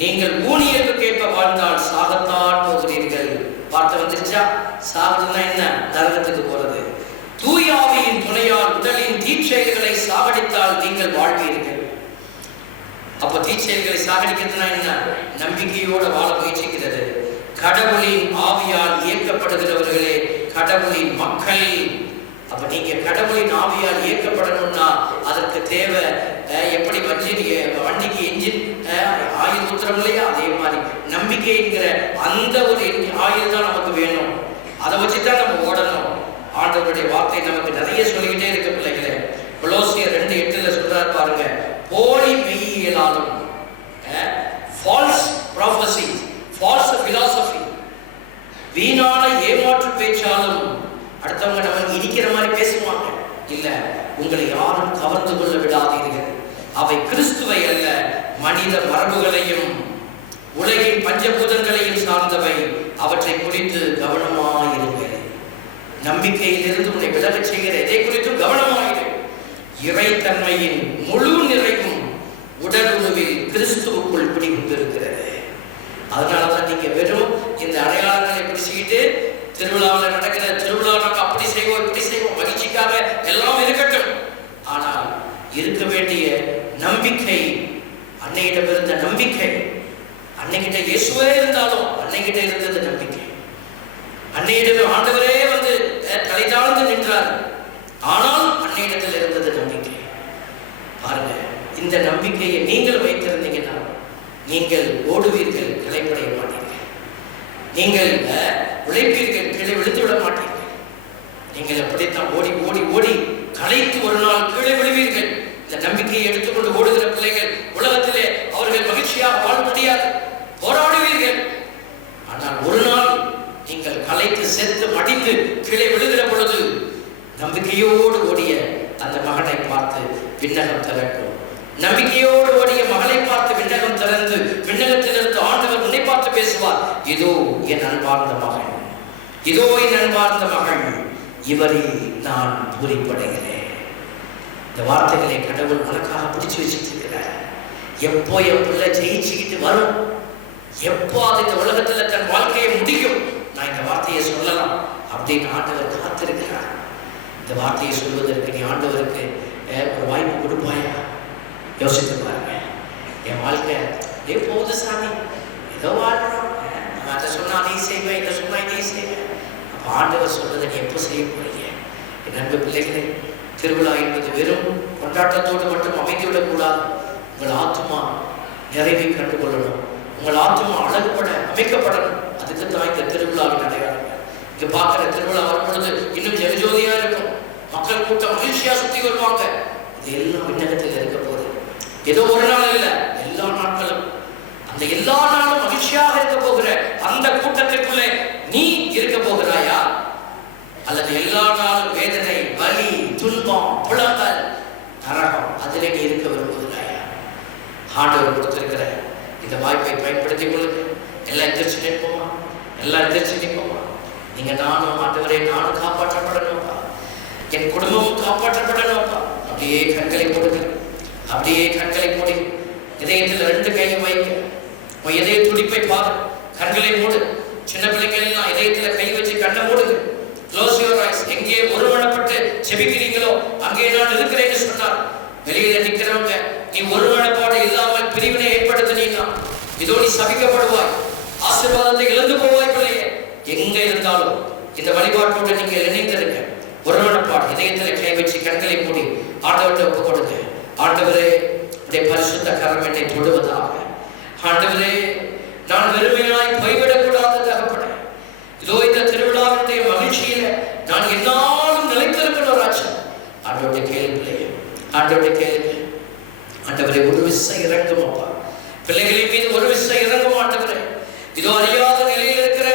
நீங்கள் ஊனியருக்கு கேட்க வாழ்ந்தால் சாகத்தான் போகிறீர்கள். வார்த்தை வந்துருச்சா? சாகுதுன்னா என்ன? நரகத்துக்கு போறது. தூயாவியின் துணையால் உடலின் தீச்செயல்களை சாகடித்தால் நீங்கள் வாழ்வீர்கள். அப்ப தீச்செயல்களை சாகடிக்கிறதுனா என்ன? நம்பிக்கையோட வாழ முயற்சிக்கிறது. கடவுளின் ஆவியால் இயக்கப்படுகிறவர்களே கடவுளின் மக்கள். அப்ப நீங்க கடவுளின் ஆவியால் இயக்கப்படணும்னா அதற்கு தேவை எப்படி வண்டிக்கு என்ஜின் ஆயில் ஊத்துறோம் இல்லையா, அதே மாதிரி நம்பிக்கைங்கிற அந்த ஒரு ஆயில் தான் நமக்கு வேணும். அதை வச்சுதான் நம்ம ஓடணும். ஆண்டவருடைய வார்த்தை நமக்கு நிறைய சொல்லிக்கிட்டே இருக்கு பிள்ளைகளே. கொலோசியர் 2:8 சொல்றாரு பாருங்க, போலி மெய்யியலாலும் ஃபால்ஸ் ப்ராஃபஸி, ஃபால்ஸ் பிலாசபி, வீணான ஏமாற்று பேச்சாலும் அடுத்தவங்க நம்ம இடிக்கிற மாதிரி பேசுவாங்க. இல்ல, உங்களை யாரும் கவர்ந்து கொள்ள விடாதீர்கள். அவை கிறிஸ்துவை அல்ல, மனித மரபுகளையும் உலகின் பஞ்சபூதங்களையும் சார்ந்தவை. அவற்றை குறித்து கவனமாயிருங்கள். நம்பிக்கையிலிருந்து உன்னை விலகச் செய்கிற எதை குறித்து கவனமாயிரு. இறைத்தன்மையின் முழு நிறைவும் உடலுறவில் கிறிஸ்துவுக்குள் குடிகொண்டிருக்கிறது. அதனாலதான் நீங்க வெறும் இந்த அடையாளங்களை பிடிச்சுக்கிட்டு திருவிழாவில் நடக்கிற திருவிழாவுக்கு அப்படி செய்வோம் இப்படி செய்வோம் மகிழ்ச்சிக்காக எல்லாம் இருக்கட்டும். ஆனால் இருக்க வேண்டிய நம்பிக்கை, அன்னையிடம் இருந்த நம்பிக்கை, அன்னைகிட்ட இயேசுவே இருந்தாலும் அன்னைகிட்ட இருந்தது நம்பிக்கை. அன்னையிடம் ஆண்டவரே வந்து தலை தாழ்ந்து நின்றார், ஆனால் அன்னையிடத்தில் இருந்தது நம்பிக்கை. பாருங்க, இந்த நம்பிக்கையை நீங்கள் வைத்திருந்தீங்கன்னா நீங்கள் ஓடுவீர்கள், களைப்படைய மாட்டீர்கள். நீங்கள் உழைப்பீர்கள், கீழே விழுந்து விட மாட்டீர்கள். நீங்கள் அப்படித்தான் ஓடி ஓடி ஓடி களைத்து ஒரு நாள் கீழே விழுவீர்கள். இந்த நம்பிக்கையை எடுத்துக்கொண்டு ஓடுகிற பிள்ளைகள் உலகத்திலே அவர்கள் மகிழ்ச்சியாக வாழ முடியாது, போராடுவீர்கள். ஆனால் ஒரு நாள் நீங்கள் களைத்து செத்து மடிந்து கீழே விழுகிற பொழுது நம்பிக்கையோடு ஓடிய அந்த மகனை பார்த்து விண்ணகம் திறக்கும். நம்பிக்கையோடு ஓடிய மகளை பார்த்து விண்ணகம் திறந்து விண்ணகத்திலிருந்து ஆண்டவர் உன்னை பார்த்து பேசுவார், இதோ என் அன்பார்ந்த மகன், இதோ என் அன்பார்ந்த மகள், இவரில் நான் பூரிப்படைகிறேன். இந்த வார்த்தைகளை கடவுள் உனக்காக பிடிச்சு வச்சுட்டு இருக்கிறார். எப்போ என் பிள்ளை ஜெயிச்சுக்கிட்டு வரும், எப்போ அது இந்த உலகத்துல தன் வாழ்க்கையை முடியும், நான் இந்த வார்த்தையை சொல்லலாம் அப்படின்னு ஆண்டவர் காத்திருக்கிறார். இந்த வார்த்தையை சொல்வதற்கு நீ ஆண்டவருக்கு ஒரு வாய்ப்பு கொடுப்பாயா? யோசித்து பாருங்க. என் வாழ்க்கை இதே போகுது சாமி, ஏதோ வாழ்றோம், நான் அதை சொன்னா நீ செய்வேன், இதை சொன்னா நீ செய்வேன். அப்போ ஆண்டவர் சொல்றதை நீ எப்போ செய்ய போறீங்க? என் அன்பு பிள்ளைகளே, திருவிழா என்பது வெறும் கொண்டாட்டத்தோடு மட்டும் அமைந்துவிடக்கூடாது. உங்கள் ஆத்மா நிறைவை கண்டுகொள்ளணும். உங்கள் ஆத்மா அழகுபட அமைக்கப்படணும். அதுக்கு தான் இந்த திருவிழாவின் அடையாளம். இங்க பார்க்கிற திருவிழா வரும் பொழுது இன்னும் ஜெகஜோதியா இருக்கும். மக்கள் கூட்டம் மகிழ்ச்சியா சுத்தி வருவாங்க. இது எல்லாம் விண்ணகத்தில் இருக்க போகுது. ஏதோ ஒரு நாள் இல்லை, எல்லா நாட்களும். அந்த எல்லா நாளும் மகிழ்ச்சியாக இருக்க போகிற அந்த கூட்டத்திற்குள்ளே நீ இருக்க போகிறாயா? அல்லது எல்லா நாளும் வேதனை, வலி, துன்பம், புலங்கள், நரகம், அதிலே நீ இருக்க விரும்புகிறாயா? ஆண்டவர் கொடுத்திருக்கிற இந்த வாய்ப்பை பயன்படுத்திக் கொள்ளுங்க. எல்லாம் எந்திரிச்சு நிற்போமா? எல்லாம் எந்திரிச்சு நிற்போமா? நீங்க நானும் ஆண்டவரே, நானும் காப்பாற்றப்படணும்ப்பா, என் குடும்பமும் காப்பாற்றப்படணும்ப்பா. அப்படியே கண்களை கொடுங்க. அப்படியே கண்களை மூடி இதயத்தில் 2 கையும் வைக்க. உன் இதய துடிப்பை பாரு. கண்களை மூடு. சின்ன பிள்ளைகள் எல்லாம் இதயத்தில் கை வச்சு கண்ணை மூடுங்க. Close your eyes. எங்கே ஒருமனப்பட்டு செபிக்கிறீங்களோ அங்கே நான் இருக்கிறேன்னு சொன்னார். வெளியில நிற்கிறவங்க, நீ ஒருமனப்பாடு இல்லாமல் பிரிவினை ஏற்படுத்தினீங்கன்னா இதோ நீ சபிக்கப்படுவாய், ஆசீர்வாதத்தை இழந்து போவாய். பிள்ளையே, எங்க இருந்தாலும் இந்த வழிபாட்டோடு நீங்க இணைந்திருக்க. ஒருமனப்பாடு இதயத்தில் கை வச்சு கண்களை மூடி ஆண்டவர்கிட்ட ஒப்பு கொடுங்க. ஆண்டவரே, உடைய பரிசுத்த கரம் என்னை தொடுவதாக. ஆண்டவரே, நான் வெறுமையாய் போய்விடக்கூடாது தகப்பனே. இதோ இந்த திருவிழாவுடைய மகிழ்ச்சியில நான் என்னாலும் நிலைத்திருக்கிற ராஜா. ஆண்டவருடைய கேள்வி, ஆண்டவருடைய கேள்வி. ஆண்டவரே, ஒரு விசை இறங்கும் அப்பா. பிள்ளைகளின் மீது ஒரு விசை இறங்கும் ஆண்டவரே. இதோ அறியாத நிலையில் இருக்கிற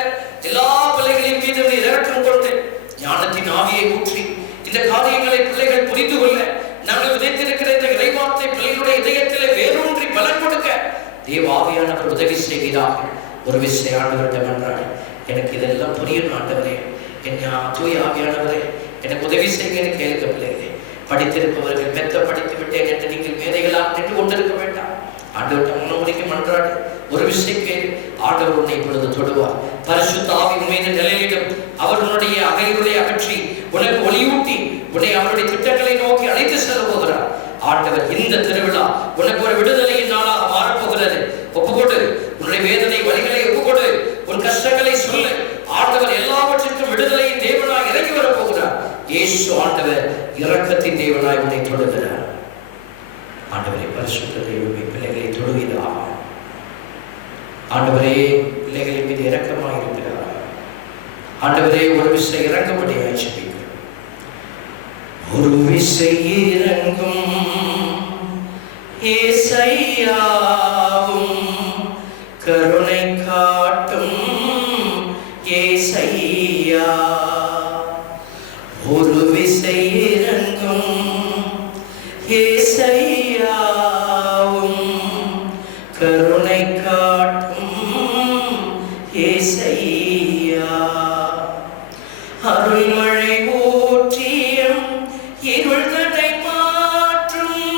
எல்லா பிள்ளைகளின் மீது இறக்கம் கொண்டு ஞானத்தின் ஆவியை ஊற்றி இந்த காரியங்களை பிள்ளைகள் புரிந்து கொள்ள, நாங்கள் விதைத்திருக்கிற இந்த இறைவார்த்தை பிள்ளைகளுடைய இதயத்திலே வேரூன்றி பலன் கொடுக்க தேவாவியானவர் உதவி செய்கிறார். ஒரு விசை ஆண்டவர்கிட்ட மன்றாடி, எனக்கு இதெல்லாம் புரியணும் ஆண்டவரே, என் தூய ஆவியானவரே எனக்கு உதவி செய்யுங்கன்னு கேட்க. பிள்ளைகளே, படித்திருப்பவர்கள் மெத்த படித்து விட்டேன் என்று நீங்கள் மேதைகளாக நின்று கொண்டிருக்க வேண்டாம். ஆண்டவர்கிட்ட முன்னமுடிக்கு மன்றாடு. ஒரு விஷயக்கு ஆண்டவர் உன்னை இப்பொழுது தொடுவார். பரிசுத்த ஆவி மீது நிலையிடும். அவர் உன்னுடைய அகைகளை அகற்றி உனக்கு ஒளியூட்டி உன்னை அவருடைய திட்டங்களை நோக்கி அழைத்து செல்ல போகிறார். ஆண்டவர் இந்த திருவிழா உனக்கு ஒரு விடுதலையின் நாளாக மாறப்போகிறது. ஒப்புக்கொடு. உன்னுடைய வேதனை வழிகளை ஒப்புக்கொடு. உன் கஷ்டங்களை சொல்லு. ஆண்டவர் எல்லாவற்றிற்கும் விடுதலையின் தேவனாய் இறங்கி வரப்போகிறார். இயேசு ஆண்டவர் இரக்கத்தின் தேவனாய் உன்னை தொடுகிறார். ஆண்டவரே, பரிசுத்த தெய்வமே, பிள்ளைகளை தொடுகிறார். ஆண்டவரே, பிள்ளைகளின் மீது இரக்கமாக இருக்கிறார். ஆண்டவரே, ஒரு விசை இறங்கும்படியாய் ஜெபிக்கிறோம். ஒரு விசை இறங்கும் ஏசையாவும் கருணை காட்டும் ஏசையா. ஒரு விசை இறங்கும் ஏசையாவும் கருணை காட்டும் ஏசையா. அருள்மழை ஊற்றியும் இருள்தடை மாற்றும்.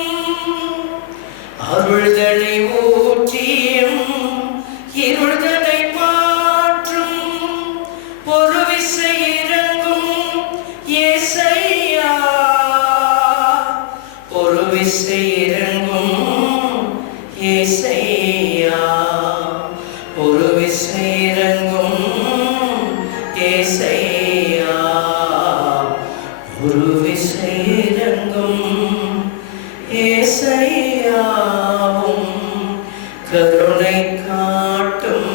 அருள்தடை ஊற்றியும் இருள்தடை மாற்றும். ஒரு விசை இறங்கும் ஏசையா. ஒரு விசை இறங்கும் ஏசையா. ஒரு விசை இறங்கும் ஏசையா. ஒரு விசை இறங்கும் ஏசையாவும் கருணை காட்டும்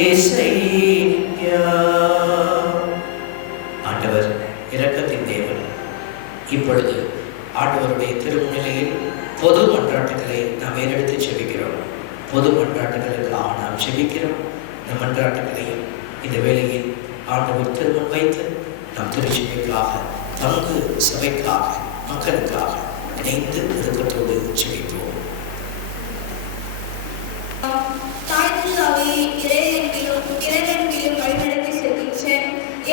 ஏசையா. ஆண்டவர் இரக்கத்தின் தேவன். இப்பொழுது ஆண்டவருடைய திருமுன்னிலையில் பொது மன்றாட்டுகளை நாம் ஏறெடுத்து செபிக்கிறோம். பொது மன்றாட்டுகளுக்காக நாம் செபிக்கிறோம். இந்த மன்றாட்டுகளையும் இந்த வேளையில் ஆண்டவர் திருமுன் வைத்து நாம் திருச்சபைக்காக, பங்கு சபைக்காக, மக்களுக்காக இணைந்து ஒழுக்கத்தோடு செபிப்போம். தாய்தில்லாவை இறைவன்பிலும் வழிநடத்தி செல்கின்ற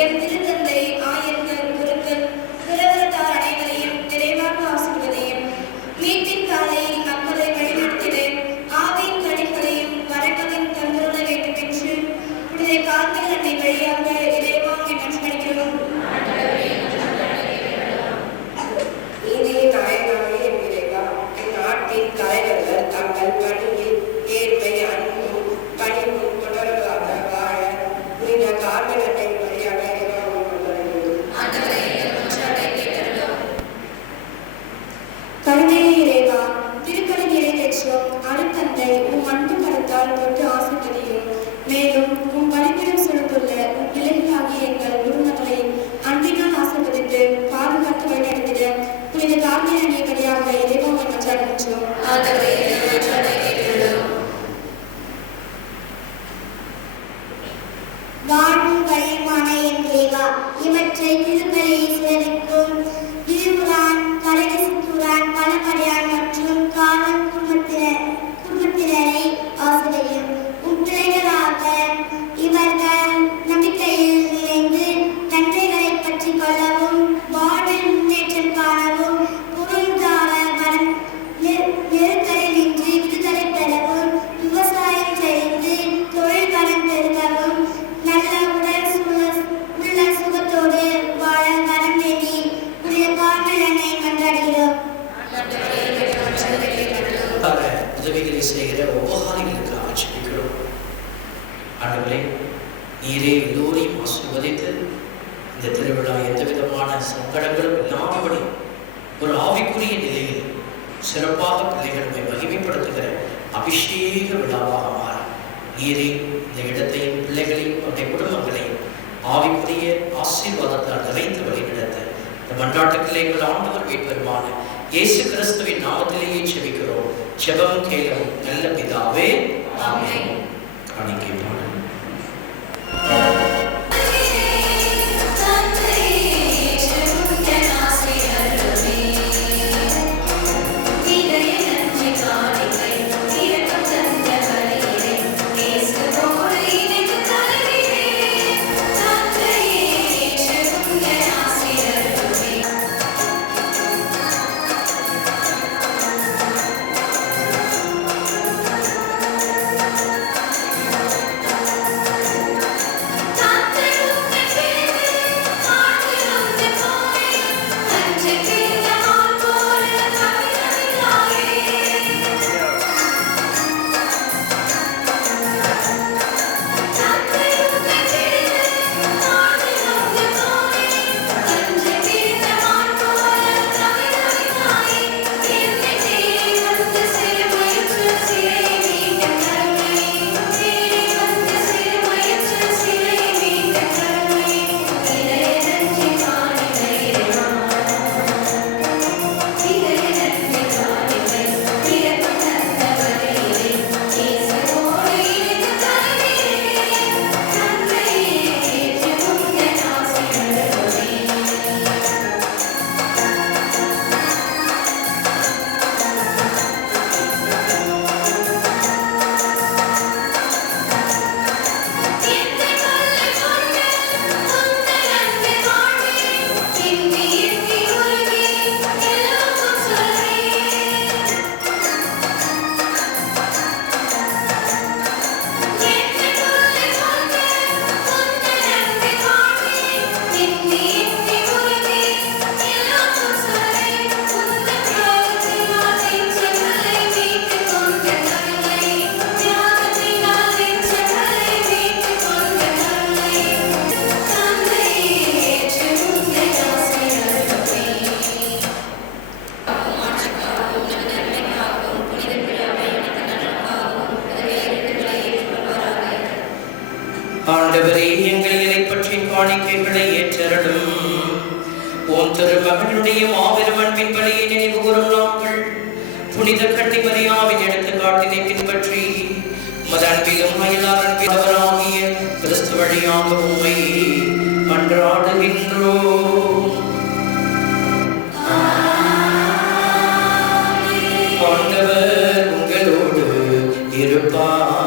என் திருத்தந்தை, ஆயர்கள், குருக்கள், துறவரத்தார் அனைவரையும் நிறைவாக ஆசிர்வதையும். மீட்பின் காலை மக்களை வழிநடத்திட ஆவின் கனிகளையும் வரங்களின் தந்துள்ள வேண்டும் என்று உடைய கால்கள் அன்னை வழியாக இறைவாங்க மன்றாடுகிறோம். நீதியின் நாயகமே என் இறைவா, என் நாட்டின் மேலும் உம் பலிபீடம் சொல்லுள்ள உம் பிள்ளைகளாகிய எங்கள் குடும்பங்களை அன்பினால் ஆசீர்வதித்து பாதுகாத்து வழிநடத்திட புனித தாழ்மை அணியபடியாக இறைவனை மன்றாடுகின்றோம். வாழும் வழியுமான என் தேவா, இவற்றை திருப்பலியை சிறக்கும் திருமுரான், கரகசித்துரான், பலமடையான் மற்றும் காவல் குடும்பத்தினரை ஆசிரியும். உம் பிள்ளைகளாக இவர்கள் நம்பிக்கையில் நிறைந்து நன்மைகளை பற்றி கொள்ளவும், வாழ்வில் முன்னேற்றம் காணவும், பொருளாதார நெருக்கடியின்றி விடுதலை பெறவும், விவசாயம் செய்து தொழில் வளம் பெருகவும், நல்ல உள்ள சுகத்தோடு வாழ வரம் வேண்டி உடைய காரணனை மன்றாடுகிறோம். உதவிகளை செய்கிற உபகாரிகளுக்கு ஆட்சிக்கிறோம். ஆண்டவரே, நீரே எல்லோரையும் ஆசீர்வதித்து இந்த திருவிழா எந்த விதமான சங்கடங்களும் இல்லாமபடி ஒரு ஆவிக்குரிய நிலையில் சிறப்பாக பிள்ளைகளை மகிமைப்படுத்துகிற அபிஷேக விழாவாக மாற நீரே இந்த இடத்தையும் பிள்ளைகளையும் அவருடைய குடும்பங்களையும் ஆவிக்குரிய ஆசீர்வாதத்தால் நிறைந்து வழிநடத்த இந்த மன்றாட்டுக்களை எங்கள் ஆண்டவர் மீட்பெருமான இயேசு கிறிஸ்துவின் நாமத்திலேயே செபிக்கிறோம். செபம் கேளும் நல்ல பிதாவே, ஆமென். காணிக்கை பாடல். ஆண்டவரே, எங்கள் இலை பற்றி காணிக்கைகளை ஏற்றருளும். உம் திருமகனுடைய மாபெரும் அன்பின் பலியை நினைவு கூறும் நாங்கள் புனித கன்னி மரியாவின் எடுத்துக்காட்டினை பின்பற்றி உமது அன்பிலும் அயலார் அன்பிலவராகிய கிறிஸ்து வழியாக உம்மை மன்றாடுகின்றோம். ஆண்டவர் உங்களோடு இருப்பாராக.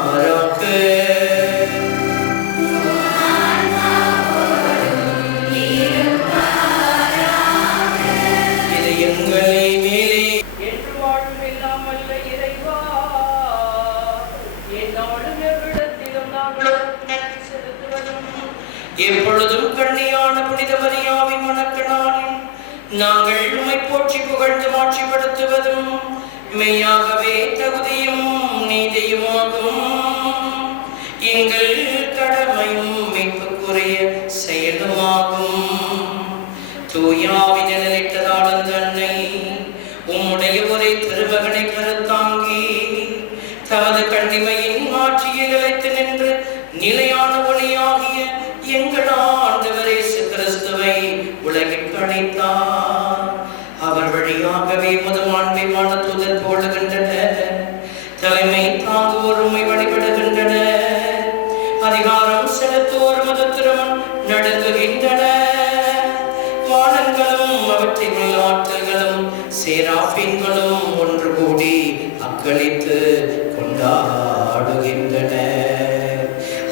எப்பொழுதும் கண்ணியான புனித மரியாவின் வணக்கனாலில் நாங்கள் உம்மை போற்றி புகழ்ந்து மாட்சிப்படுத்துவதும் மெய்யாகவே தகுதியும் நீதியுமாகும். எங்கள் கடமையும் மீட்புக்குரிய செயலுமாகும். தூயாவின் நிலைத்ததால் அந்த அன்னை உம்முடைய ஒரே திருமகனை கருத்தாங்கி தமது கண்ணிமையின் ஆட்சியில் நிலைத்து நின்று நிலையான ஒளியாகிய எங்கள் ஆண்டவர் இயேசு கிறிஸ்துவை உலகிற்கு அழைத்தார். அவர் வழியாகவே முதமாண்மை வானதூதர் போடுகின்றனர், தலைமை தாங்குவோர் உம்மை வழிபடுகின்றனர், அதிகாரம் செலுத்துவோர் மதத்திரம் நடுங்குகின்றனர். வானங்களும் அவற்றில் உள்ள ஆற்றல்களும் சேராபீன்களும் ஒன்று கூடி அக்களித்து கொண்டாடுகின்றனர்.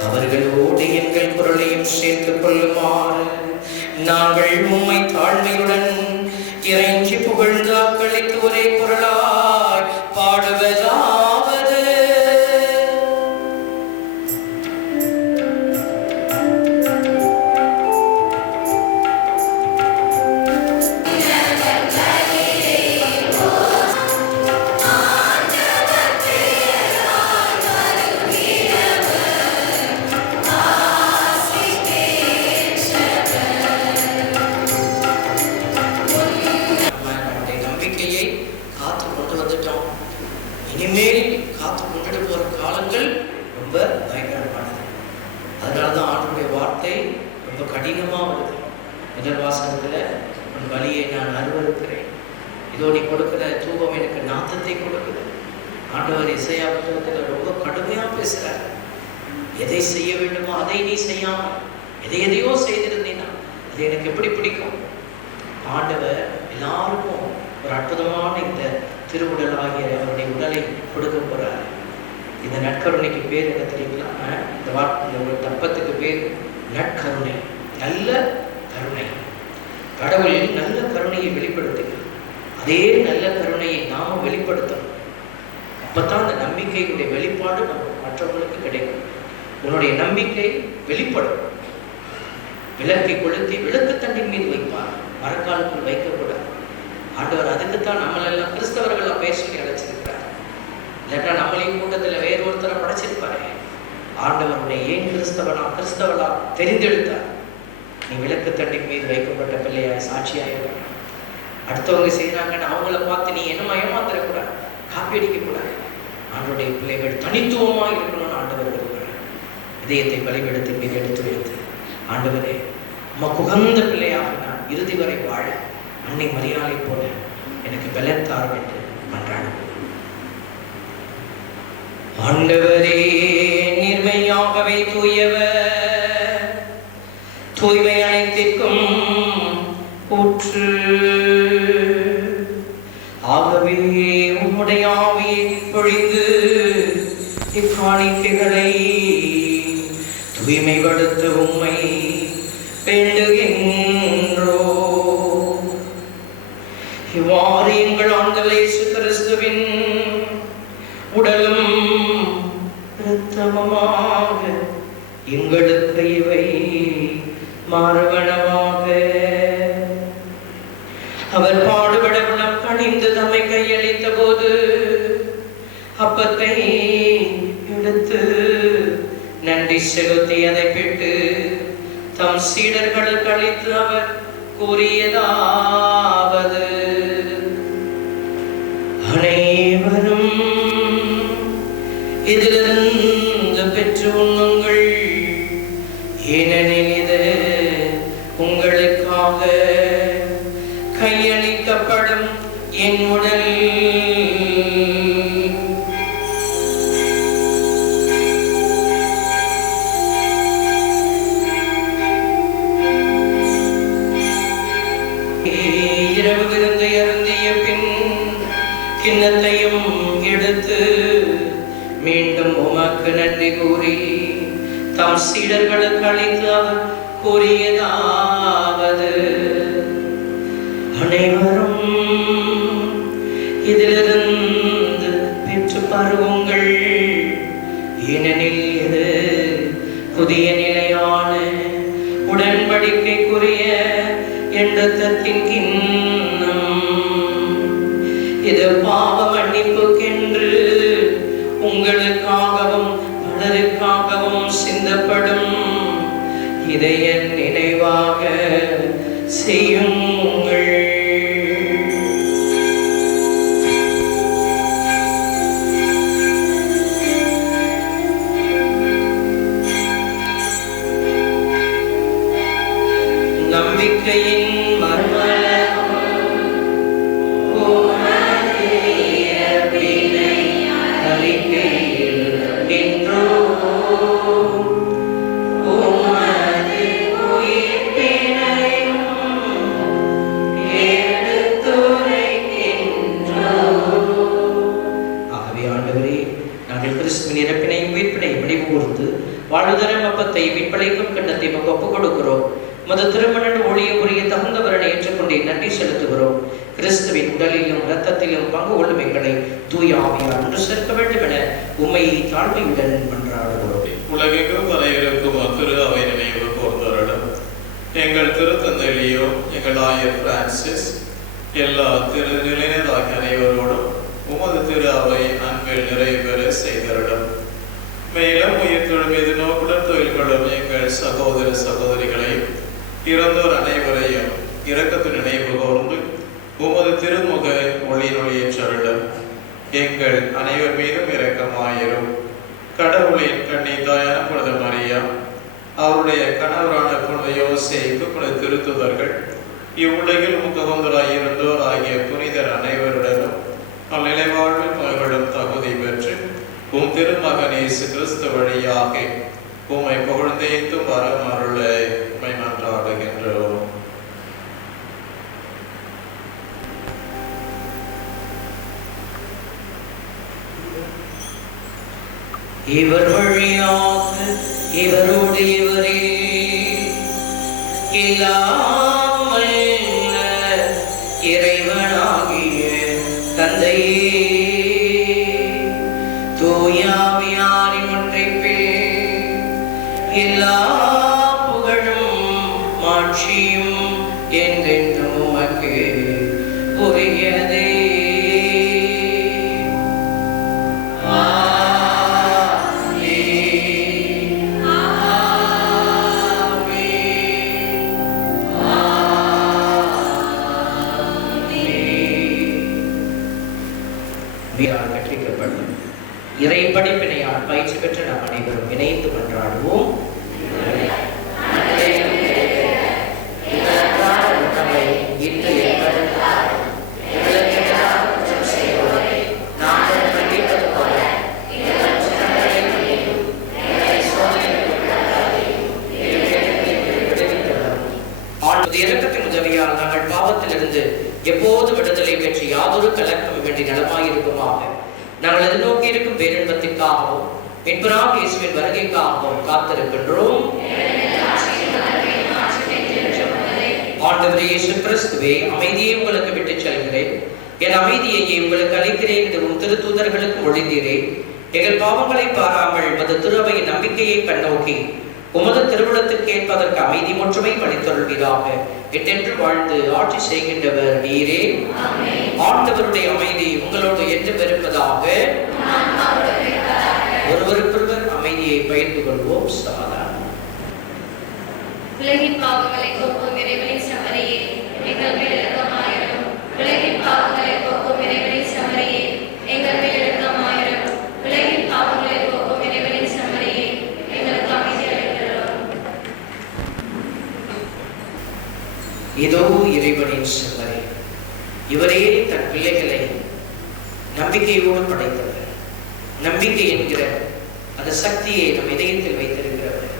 அவர்களோடு எங்கள் குரலையும் சேர்த்துக் கொள்ளுமாறு நாங்கள் உம்மை தாழ்மையுடன் இறைஞ்சி புகழ்ந்து அக்களித்து ஒரே குரலாய் பாடுவதாவது: இனிமேல் காத்து கொண்டுட்டு போற காலங்கள் ரொம்ப பயங்கரமானது. அதனாலதான் ஆண்டவருடைய வார்த்தை ரொம்ப கடினமா வருது. முதல் வாசகத்துல உன் வலியை நான் அருவருக்கிறேன், இதோ நீ கொடுக்கிற தூபம் எனக்கு நாத்தத்தை கொடுக்குது. ஆண்டவர் இசையா புத்தகத்துல ரொம்ப கடுமையா பேசுறாரு. எதை செய்ய வேண்டுமோ அதை நீ செய்யாம எதையோ செய்திருந்தீங்கன்னா அது எனக்கு எப்படி பிடிக்கும்? ஆண்டவர் எல்லாருக்கும் ஒரு அற்புதமான இந்த திருவுடல் ஆகிய அவருடைய உடலை கொடுக்க போறாரு. இந்த நற்கருணைக்கு பேர் என்ன தெரியுங்களா? இந்த ஒரு தப்பத்துக்கு பேர் நற்கருணை, நல்ல கருணை. கடவுள் நல்ல கருணையை வெளிப்படுத்துகிறார். அதே நல்ல கருணையை நாம வெளிப்படுத்தணும். அப்பதான் அந்த நம்பிக்கையுடைய வெளிப்பாடு மற்றவங்களுக்கு கிடைக்கும். உன்னுடைய நம்பிக்கை வெளிப்படும். விளக்கை கொளுத்தி விளக்கு தண்டின் மீது வைப்பார், மரக்காலுக்குள் வைக்கக்கூடாது. ஆண்டவர் அதுக்குத்தான் நம்மளெல்லாம் கிறிஸ்தவர்களா பேர் சொல்லி அழைச்சிருக்கிறார். இல்லாட்டா நம்மளையும் கூட்டத்தில் வேறு ஒருத்தரை படைச்சிருப்பாரு. ஆண்டவருடைய ஏன் கிறிஸ்தவளா தெரிந்தெடுத்தார். நீ விளக்கு தண்டின் மீது வைக்கப்பட்ட பிள்ளையாய் சாட்சியாயிருக்க. அடுத்தவங்க செய்யறாங்கன்னு அவங்கள பார்த்து நீ என்னமா ஏமாத்திரக்கூடாது, காப்பி அடிக்கக்கூடாது. ஆண்டவருடைய பிள்ளைகள் தனித்துவமாக இருக்கணும்னு ஆண்டவர் விரும்புகிறார். இதயத்தை பலிபீடத்தின் மீது எடுத்து வைத்து, ஆண்டவரே உமக்கு உகந்த பிள்ளையாக நான் இறுதி வரை வாழ அன்னை மரியாதை போல எனக்கு பலன் தாரும் என்று மன்றாடுவோம். ஆண்டவரே நீர்மையாகவே தூயவர், தூய்மை அனைத்திற்கும் ஊற்று. ஆகவே உம்முடைய ஆவியை பொழிந்து இக்காணிக்கைகளை தூய்மைப்படுத்த உம்மை வேண்டுகின்றோ. இவ்வாறு எங்கள் ஆண்டவர் இயேசு கிறிஸ்துவின் உடலும் இரத்தமுமாக எங்களுக்கு இவை மாறுவனவாக. அவர் பாடுபட உளம் கனிந்து தம்மை கையளித்த போது அப்பத்தை எடுத்து நன்றி செலுத்தி அதை பிட்டு தம் சீடர்களுக்கு அளித்து அவர் கூறியதாவது: அனைவரும் இதிலிருந்து பெற்று உண்ணுங்கள், ஏனெனில் இது உங்களுக்காக கையளிக்கப்படும் என் உடல். இரவு விருந்தை அருந்திய பின் கிண்ணத்தையும் எடுத்து மீண்டும் உமக்கு நன்றி கூறி தம் சீடர்களுக்கு அளித்து அவர் கூறியதாவது: அனைவரும் இதிலிருந்து பெற்று பருவுங்கள், ஏனெனில் இது புதிய நிலையான உடன்படிக்கைக்குரிய என் இரத்தத்தின் கிண்ணம். இது பாவ மன்னிப்புக்கென்று உங்களுக்காகவும் பலருக்காகவும் சிந்தப்படும். இதை என் நினைவாக செய்யுங்கள். நம்பிக்கையின் வாழ்வுதரம் அப்பத்தை மீட்பளைக்கும் கிண்ணத்தை ஒப்புக் கொடுக்கிறோம். மது திருமணன் ஒளிய உரிய தகுந்தவரனை ஏற்றுக்கொண்டே நன்றி செலுத்துகிறோம். கிறிஸ்துவின் உடலிலும் இரத்தத்திலும் பங்கு கொள்ளும் எங்களை தூய ஆவியார் ஒன்று சேர்க்க வேண்டும் என உண்மையை தாழ்மையுடன் மன்றாடுகிறோம். உலகெங்கும் வரையிருக்கும் திரு அவை நினைவு கூர்ந்தவரிடம் எங்கள் திருத்தந்தை லியோ, எங்கள் ஆயர் பிரான்சிஸ், எல்லா திரு நிலையினராகிய அனைவரோடும் உமது திரு அவை அன்பில் நிறைவு பெற செய்தரிடம் மேலும் உயிர்த்தொழும் எதிர்நோக்குடன் தொழில் கொள்ளும் எங்கள் சகோதர சகோதரிகளையும் இறந்தோர் அனைவரையும் இரக்கத்து நினைவு கூர்ந்து உமது திருமுக ஒளியேற்றருடன் எங்கள் அனைவர் மீதும் இரக்கமாயிரும். கடவுளின் கண்ணி தாயான புனித மரியா, அவருடைய கணவரான புனித யோசேப்பு, புனித திருத்துதர்கள், இவ்வுலகில் முகவந்தராயிருந்தோர் ஆகிய புனிதர் அனைவருடனும் அந்நிலை வாழ்வில் மகளும் தகுதி பெற்று உம் திருமகன் இயேசு கிறிஸ்து வழியாக உம்மை புகழ்ந்தேத்தும் வரம் அருளை உம்மை மன்றாடுகின்றோம். இவர் வழியாக இவரோடு இவரே இல்லாமல் இறைவனாகிய தந்தையே, தூயாவியாரின் ஒன்றைப்பே எல்லா புகழும் மாட்சியும் என்றென்றும் உமக்கு உரியதே. கற்பிக்கப்படும் இறை படிப்பினையால் பயிற்சி பெற்ற நாம் அனைவரும் இணைந்து கொண்டாடுவோம். இரக்கத்தின் உதவியால் நாங்கள் பாவத்திலிருந்து எப்போது விடுதலை பெற்று யாதொரு கலக்கம் வேண்டி நலமாயிருக்குமாக நாங்கள் எதிர்நோக்கி இருக்கும் பேரின்பத்திற்காகவும் மீட்பராகிய இயேசுவின் வருகைக்காகவும் காத்திருக்கின்றோம். ஆண்டவரே இயேசு கிறிஸ்துவே, அமைதியை உங்களுக்கு விட்டுச் செல்கிறேன், என் அமைதியையே உங்களுக்கு அளிக்கிறேன் என்று உம் திருத்தூதர்களுக்கு ஒழிந்தீரேன். எங்கள் பாவங்களை பாராமல் உமது திருவையின் நம்பிக்கையை கண்ணோக்கி உமது திருவிழத்துக்கு ஏற்பதற்கு அமைதி ஒற்றுமை பணித்தொள்வீராக. என்றென்று வாழ்ந்து ஆட்சி செய்கின்றவர் நீரே. ஆண்டவருடைய அமைதி உங்களோடு என்று பெருப்பதாக. ஒருவருக்கொருவர் அமைதியை பகிர்ந்து கொள்வோம். சமாதானம். உலகின் பாவங்களை போக்கும் இறைவனின் சமரியே, எங்கள் மேல் இரக்கமாயிரும். உலகின் பாவங்களை போக்கும் இறைவனின் சமரியே, எங்கள் மேல் இரக்கமாயிரும். உலகின் பாவங்களை போக்கும் இறைவனின் சமரியே, எங்களுக்கு அமைதி அளிக்கிறோம். இதோ இறைவனின் செம்மறி, இவரே தன் பிள்ளைகளை நம்பிக்கையோடு படைத்தவர். நம்பிக்கை என்கிற அந்த சக்தியை நம் இதயத்தில் வைத்திருக்கிறவர்.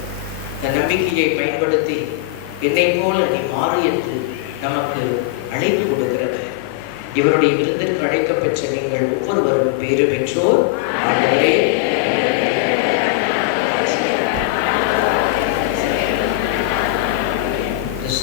அந்த நம்பிக்கையை பயன்படுத்தி என்னை போல நீ மாறு என்று நமக்கு அழைப்பு கொடுக்கிறவர். இவருடைய விருந்திற்கு அழைக்கப்பெற்ற நீங்கள் ஒவ்வொருவரும் பேறு பெற்றோர். ஆண்டவரே, Yes,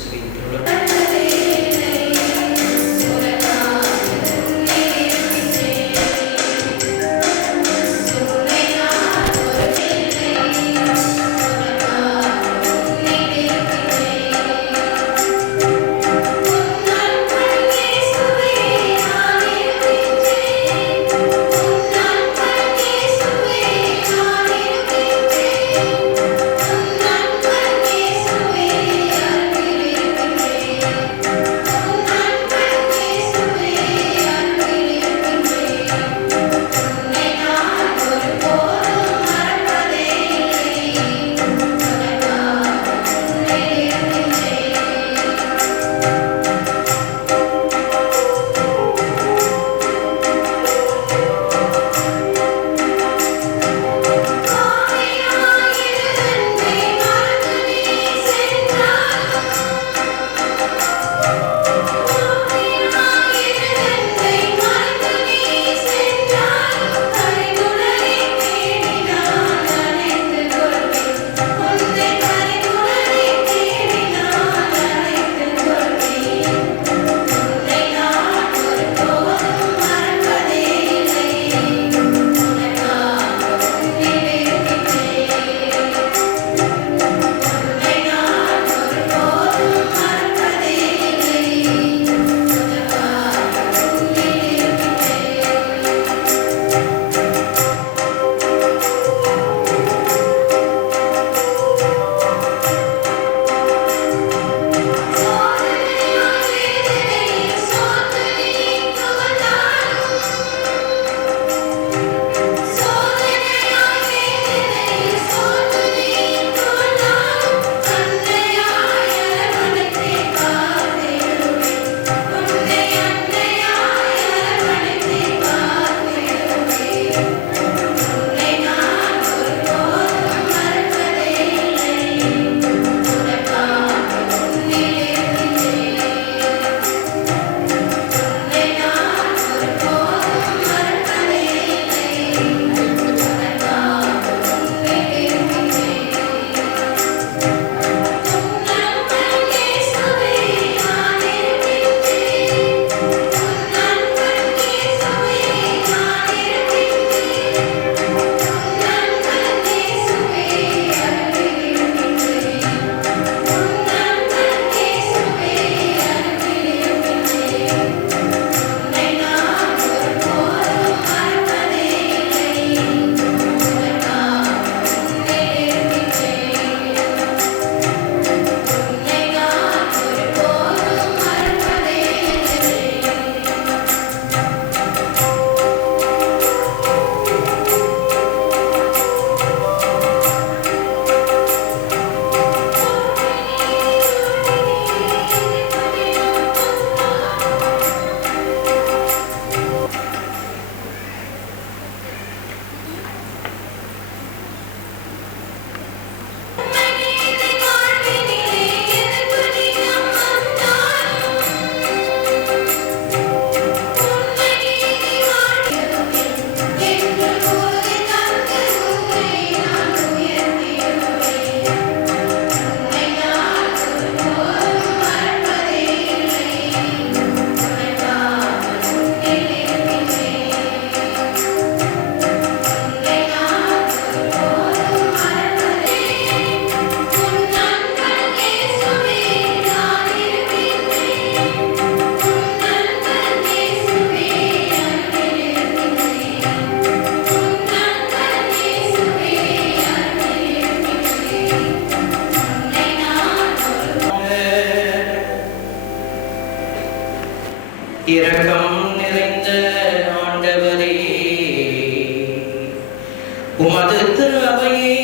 இரக்கம் நிறைந்த ஆண்டவரே, உமது திரு அவையை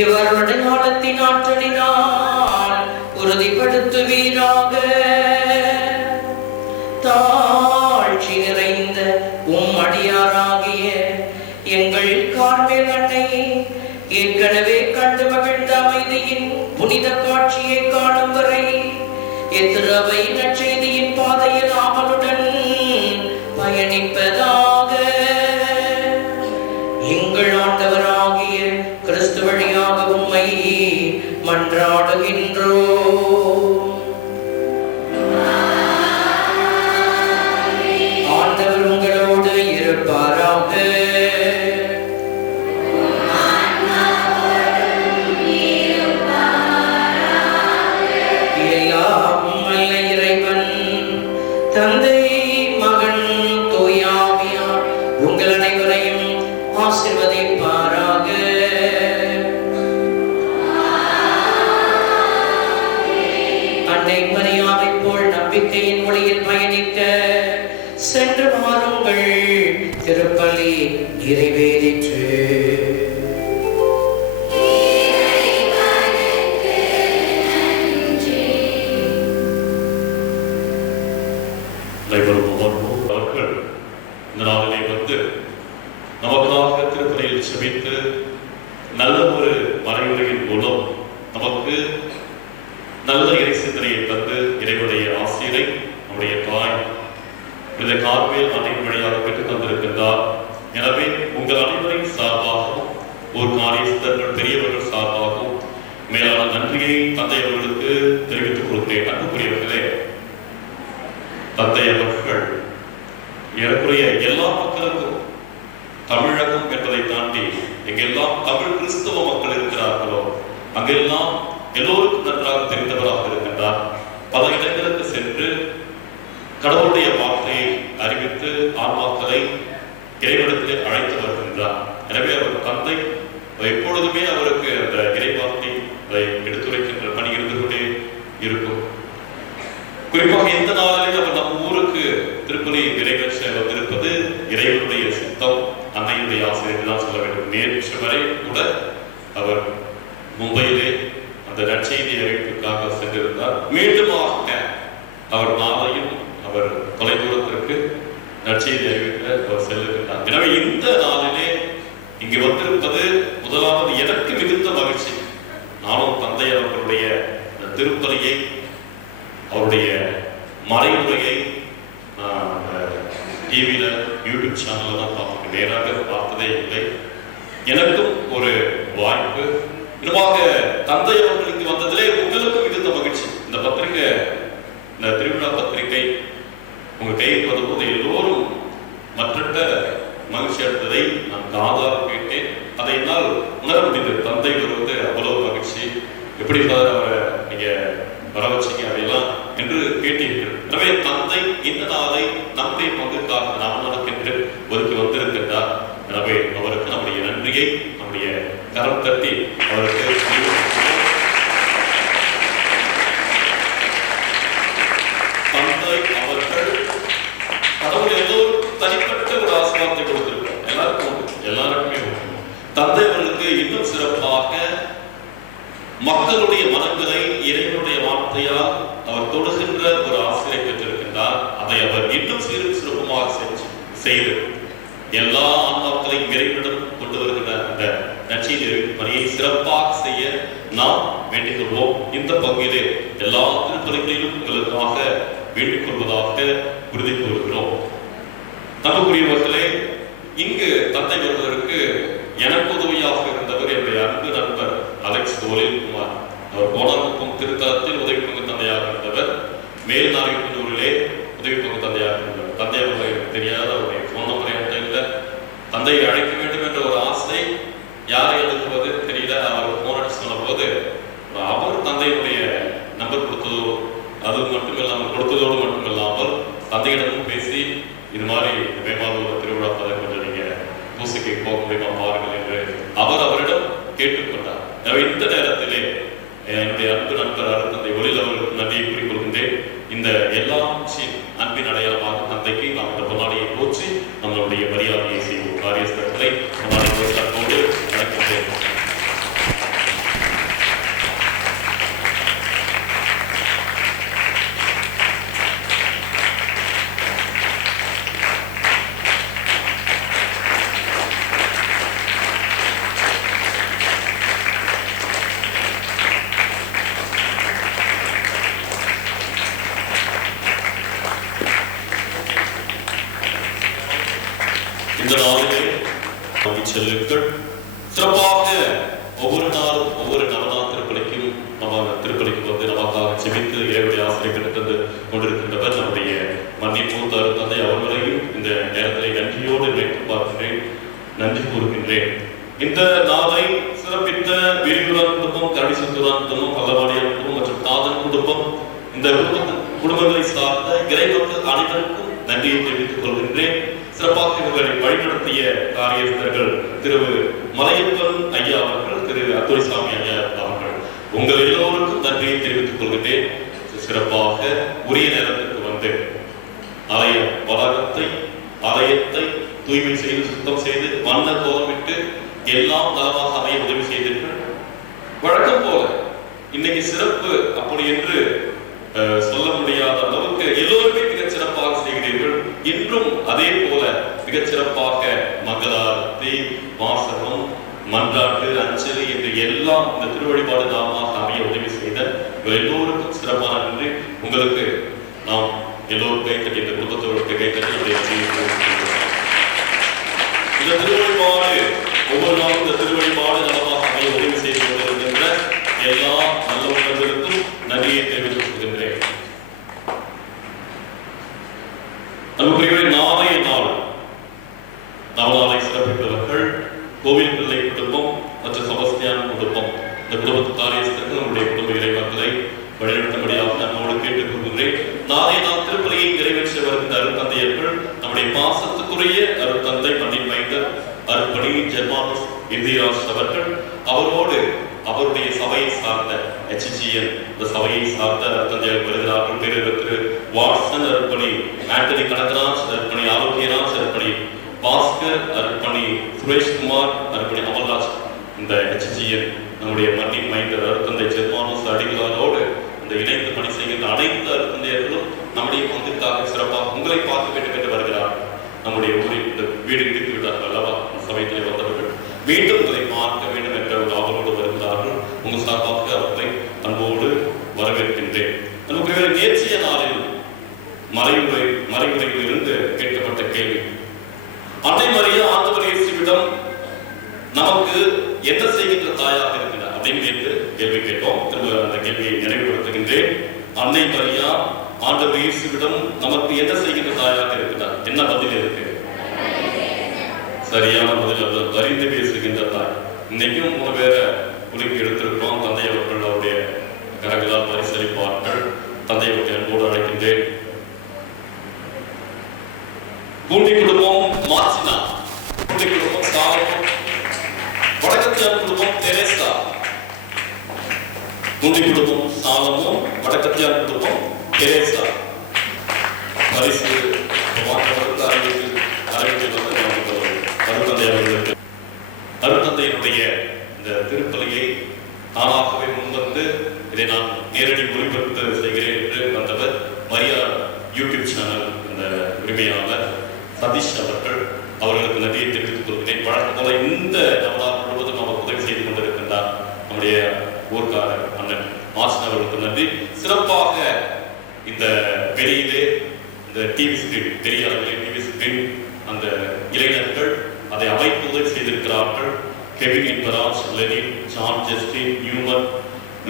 இவருடைய காலத்தின் ஆற்றலினால் உறுதிப்படுத்துவீராக. தாழ்ச்சி நிறைந்த உம் அடியாராகிய எங்கள் கார்மேல் அன்னையை ஏற்கனவே கண்டு மகிழ்ந்த அமைதியின் புனித காட்சியை காணும் வரை எதிரவை நற்செய்தியின் பாதையில் ஆவலுடன் பயணிப்பதாக. எங்கள் ஆண்டவராகிய கிறிஸ்து வழியாக உம்மை மன்றாடுகின்றோம். ஆண்டவர் உங்களோடு இருப்பாராக. எல்லாம் வல்ல இறைவன் தந்தை, மகன், தூய ஆவியார் உங்கள் அனைவரையும் ஆசீர்வதிப்பாராக. அன்னை மரியாதைப் போல் நம்பிக்கையின் ஒளியில் பயணிக்க சென்று வாருங்கள். திருப்பலி நிறைவேறிற்று. அவர்கள் இந்த நாளிலே வந்து நமக்காக திருப்பலியில் செபித்து நல்ல ஒரு மறைவுரையின் மூலம் நமக்கு நல்ல இறை சிந்தனையை தந்து இறைவனுடைய ஆசிரியரை நம்முடைய தாய் இந்த கார்மேல் அன்னை வழியாக பெற்றுத் தந்திருக்கின்றார். எனவே உங்கள் அனைவரின் சார்பாகவும் ஒரு காரியஸ்தர்கள் பெரியவர்கள் சார்பாகவும் மேலான நன்றியை தந்தை அவர்களுக்கு தெரிவித்துக் கொள்கிறேன். அன்புக்குரியவர்களே, தந்தை அவர்கள் ஏறக்குறைய எல்லா மக்களுக்கும் தமிழகம் என்பதை தாண்டி எங்கெல்லாம் தமிழ் கிறிஸ்தவ மக்கள் இருக்கிறார்களோ அங்கெல்லாம் எல்லோருக்கும் நன்றாக தெரிந்தவராக இருக்கின்றார். பல இடங்களுக்கு சென்று கடவுளுடைய வார்த்தையை அறிவித்து ஆன்மாக்களை இறைவனத்திலே அழைத்து வருகின்றார். எனவே அவர் தந்தை எப்பொழுதுமே அவருக்கு அந்த இறைவார்த்தை அதை எடுத்துரைக்கின்ற பணி இருந்து கொண்டே இருக்கும். குறிப்பாக இந்த நாளில் அவர் நம் ஊருக்கு திருப்பலி நிறைவேற்ற வந்திருப்பது இறைவனுடைய சித்தம், அன்னையுடைய ஆசிரியர் தான் சொல்ல வேண்டும். நேற்று வரை கூட அவர் மும்பையிலே அந்த நற்செய்தி அறிவிப்புக்காக சென்றிருந்தார். மீண்டுமாக அவர் நாளையும் அவர் தொலைதூரத்திற்கு நற்செய்தி அறிவிக்க அவர் செல்லுகின்றார். எனவே இந்த நாளிலே இங்கு வந்திருப்பது முதலாவது எனக்கு மிகுந்த மகிழ்ச்சி. நானும் தந்தை அவர்களுடைய திருப்பலியை, அவருடைய மறைமுறையை டிவியில யூடியூப் சேனல்ல தான் பார்த்துருக்கேன், நேராக பார்த்ததே இல்லை. எனக்கும் ஒரு வாய்ப்பு. இன்னுமாக தந்தை அவர்களுக்கு வந்ததிலே உங்களுக்கு மிகுந்த மகிழ்ச்சி. இந்த பத்திரிகை, இந்த திருவிழா பத்திரிகை உங்க கைக்கு வந்தபோது எல்லோரும் மற்ற மகிழ்ச்சி அடைந்ததை நான் காதால் கேட்டேன். அதை என்னால் உணர முடிந்தது. தந்தை வருவது அவ்வளவு மகிழ்ச்சி. எப்படி அவரை நீங்க வர வச்சீங்க அதையெல்லாம் என்று கேட்டீர்கள். எனவே தந்தை இந்த நாளை நம்முடைய பங்குக்காக நாம் நடக்கின்ற ஒதுக்கி வந்திருக்கின்றார். எனவே அவருக்கு நம்முடைய நன்றியை நம்முடைய கரம் தட்டி அவருக்கு தந்தை அவர்கள் கடவுள் எல்லோருக்கும் தனிப்பட்ட ஒரு ஆசீர்வாதத்தை கொடுத்திருக்கிறார். எல்லாருக்குமே தந்தை அவர்களுக்கு இன்னும் சிறப்பாக மக்களுடைய மனங்களை இறைவனுடைய வார்த்தையால் அவர் தொடுகின்ற ஒரு ஆசிரியை பெற்றிருக்கின்றார். அதை அவர் இன்னும் சீரும் சிறப்புமாக செய்து எல்லா ஆன்மாக்களையும் இறைவனிடம் கொண்டு வருகின்ற அந்த நற்செய்தி பணியை சிறப்பாக செய்ய நாம் வேண்டிக் கொள்வோம். இந்த பகுதியிலே எல்லா திருப்பலிகளிலும் உங்களுக்காக வேண்டிக் கொள்வதாக உறுதி கூறுகிறோம். நமக்குரியவர்களே, இங்கு தந்தை வருவதற்கு எனக்கு உதவியாக இருந்தவர் என்னுடைய அன்பு நண்பர் அலெக்ஸ் கோலில்குமார். அவர் கோலாங்குப்பம் திருத்தலத்தில் உதவி பங்கு தந்தையாக இருந்தவர். மேல்நாரியூரிலே உதவி பங்கு தந்தையாக இருந்தவர். தந்தை அவர்கள் எனக்கு தெரியாத அவருடைய போன் நம்பர் என்கிட்ட இல்லை. தந்தையை அழைக்க வேண்டும் என்ற ஒரு ஆசை, யாரை எழுதுவது தெரியல. அவர் போன் அடிச்சு சொன்ன போது அவர் தந்தையினுடைய நம்பர் கொடுத்ததோ அது மட்டுமில்லாமல் கொடுத்ததோடு மட்டுமில்லாமல் தந்தையிடமும் பேசி இது மாதிரி மேமாதூர் திருவிழா பதை கொஞ்சம் நீங்க பூசிக்கு போக முடியுமா பாருங்கள் என்று அவர் அவரிடம் கேட்டுக்கொண்டார். இந்த நேரத்திலே என்னுடைய அன்பு நண்பர் அருத்தந்தை ஒளியில் அவர்களுக்கு நன்றியை கூறிக்கொள்கின்றேன். இந்த எல்லா அன்பின் அடையாளமாக தந்தைக்கு நாம் இந்த பொன்னாடியை போற்றி நம்மளுடைய மரியாதையை செய்வோம். காரியஸ்தர்களை பொன்னாடி போட்டு நடக்கின்றேன். இந்த நாளிலே செல்லுங்கள். சிறப்பாக ஒவ்வொரு நாளும் ஒவ்வொரு நவநாள் திருப்பலிக்கும் திருப்பலிக்கு வந்து நமக்காக செபித்து இறைவனுடைய ஆசிரியர் தந்து கொண்டிருக்கின்றவர் நம்முடைய மன்னிப்பு தந்தை அவர்களையும் இந்த நேரத்தில் நன்றியோடு நினைத்து பார்க்கின்றேன், நன்றி கூறுகின்றேன். இந்த நாளை சிறப்பித்த வீரகுரான் குடும்பம், கரடிசுத்துரான் குடும்பம், பல்லவாடியார் குடும்பம் மற்றும் தாதன் குடும்பம், இந்த குடும்பங்களை சார்ந்த இறைமக்கள் அனைவருக்கும் நன்றியை தெரிவித்துக் கொள்கின்றேன். சிறப்பாக இவர்களை வழிநடத்திய காரியஸ்தர்கள் திரு மலையப்பன் ஐயா அவர்கள், திரு அத்துரைசாமி ஐயா அவர்கள், உங்கள் எல்லோருக்கும் நன்றியை தெரிவித்துக் கொள்கின்றேன். சிறப்பாக உரிய நேரத்திற்கு வந்து ஆலய வளாகத்தை ஆலயத்தை தூய்மை செய்து சுத்தம் செய்து வண்ண கோலமிட்டு எல்லாம் நலமாக அமைய உதவி செய்தீர்கள். வழக்கம் போல இன்னைக்கு சிறப்பு அப்படி என்று சொல்ல முடியாத அளவுக்கு எல்லோருமே மிகச் சிறப்பாக செய்கிறீர்கள். இன்றும் அதே போல மிகச் சிறப்பாக மங்களாரத்தி, வாசகம், மன்றாட்டு, அஞ்சலி என்று எல்லாம் இந்த திருவழிபாடு நாமமாக அமைய உதவி செய்த எல்லோருக்கும் சிறப்பான நன்றி. உங்களுக்கு நாம் எல்லோரும் கைத்தட்டி, இந்த குடும்பத்தோடு கைத்தட்டி இந்த திருவழிபாடு ஒவ்வொரு நாளும் இந்த திருவழிபாடு நலமாக அமைய உதவி செய்து கொண்டிருக்கின்ற எல்லா நல்ல உள்ளவர்களுக்கும் நன்றியை தெரிவித்துக் கொள்கின்றேன். நாளைய நாள் நவநாளை சிறப்பிப்பவர்கள் கோவில் பிள்ளை குடும்பம் மற்றும் செபஸ்தியான் குடும்பம். இந்த குடும்பத்து காரியஸ்தர்கள் நம்முடைய குடும்ப இறை மக்களை வழிநடத்தும்படியாக நம்மோடு கேட்டுக் கொள்கின்றேன். நாளைய நாள் திருப்பலியை நிறைவேற்ற வருகின்ற அருட்தந்தையர்கள் நம்முடைய பாசத்துக்குரிய அருட்தந்தை மண்ணின் மைந்தர் அருட்பணி ஜெர்மானுஸ் இந்திராஸ் அவர்கள், அவரோடு அவருடைய சபையை சார்ந்த HGN இந்த சபையை சார்ந்த அருட்தந்தையர் வருகிறார்கள். பேரு திரு வாட்சன் அருட்பணி, ஆண்டனி கனகராஜ் அருட்பணி, ஆரோக்கியராஜ் அருட்பணி, பாஸ்கர் அருட்பணி, சுரேஷ்குமார் அருட்பணி, அமல்ராஜ். இந்த HGN நம்முடைய மண்ணின் மைந்தர் அருட்தந்தை ஜெர்மானுஸ் அடிகளாரோடு இந்த இணைந்து பணி செய்கின்ற அனைத்து அருட்தந்தையர்களும் நம்முடைய பங்குக்காக சிறப்பாக உங்களை பார்க்க வேண்டும் என்று வருகிறார். நம்முடைய ஊரில் இந்த வீடு இடித்து விட்டார்கள் அல்லவா, சமயத்தில் வந்தவர்கள் மீண்டும் உங்களை பார்க்க வேண்டும் என்ற ஒரு ஆவலோடு வருகிறார்கள். உங்கள் சார்பாக அவர்களை அன்போடு வரவேற்கின்றேன். நமக்கு நேற்றைய நாளில் மறைமுறையில் இருந்து கேட்கப்பட்ட கேள்வி, அன்னை மரியா ஆண்டவர் இயேசுவிடம் நமக்கு என்ன செய்கின்ற தாயாக இருக்கிறார் அப்படின்னு கேள்வி கேட்டோம். திரும்ப அந்த கேள்வியை நினைவுபடுத்துகின்றேன். அன்னை மரியா ஆண்டவர் இயேசுவிடம் நமக்கு என்ன செய்கின்ற தாயாக இருக்கிறார்? என்ன பதில் இருக்கு? சரியான பதில் அது அறிந்து பேசுகின்ற தாய். இன்னைக்கும் 3 பேரை குலுக்கி எடுத்திருக்கிறோம். தந்தை அவர்கள் அவருடைய கரங்களால் பரிசளிப்பார்கள். தந்தை அவர்கள் அன்போடு அழைக்கின்றேன். பூண்டி குடும்பம் மார்சினா, பூண்டி குடும்பம் சாலமோன், வடக்கத்தியார் குடும்பம் தெரேசா. பூண்டி குடும்பம் சாலமோன், வடக்கத்தியார் குடும்பம் தெரேசா. பரிசு அருட்தந்தையினுடைய இந்த திருப்பலியை தானாகவே முன்வந்து இதை நான் நேரடி ஒளிபரப்பு செய்கிறேன் என்று வந்தவர் மரியா யூடியூப் சேனல் இந்த உரிமையாளர் சதீஷ் அவர்கள், அவர்களுக்கு நன்றியை தெரிவித்துக் கொள்கிறேன். வழக்கம் போல இந்த நவநாள் முழுவதும் அவர் உதவி செய்து கொண்டிருக்கின்றார் நம்முடைய ஊர்க்காரர் அண்ணன் மாசன் அவர்களுக்கு நன்றி. சிறப்பாக இந்த வெளியிலே இந்த டிவி ஸ்கிரீன், பெரிய அளவில் டிவி ஸ்கிரீன் அந்த இளைஞர்கள் அதை அமைப்பு உதவி செய்திருக்கிறார்கள். Kevin Inbaraj, Lenin, John Justin, Newman,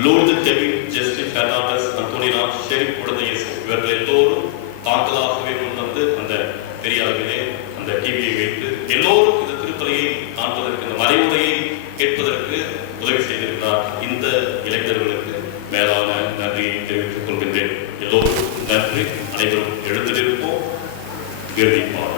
Lourdu Kevin, Justin Fernandes, Antonyraj, Sharif குழந்தை இவர்கள் எல்லோரும் தாங்களாகவே முன்வந்து அந்த பெரிய அளவிலே அந்த டிவியை வைத்து எல்லோரும் இந்த திருப்பலியை காண்பதற்கு, இந்த மறைவுரையை கேட்பதற்கு உதவி செய்திருக்கிறார். இந்த இளைஞர்களுக்கு மேலான நன்றியை தெரிவித்துக் கொள்கின்றேன். எல்லோரும் நன்றி. அனைவரும் எழுந்திருப்போம். இறுதிப்பார்.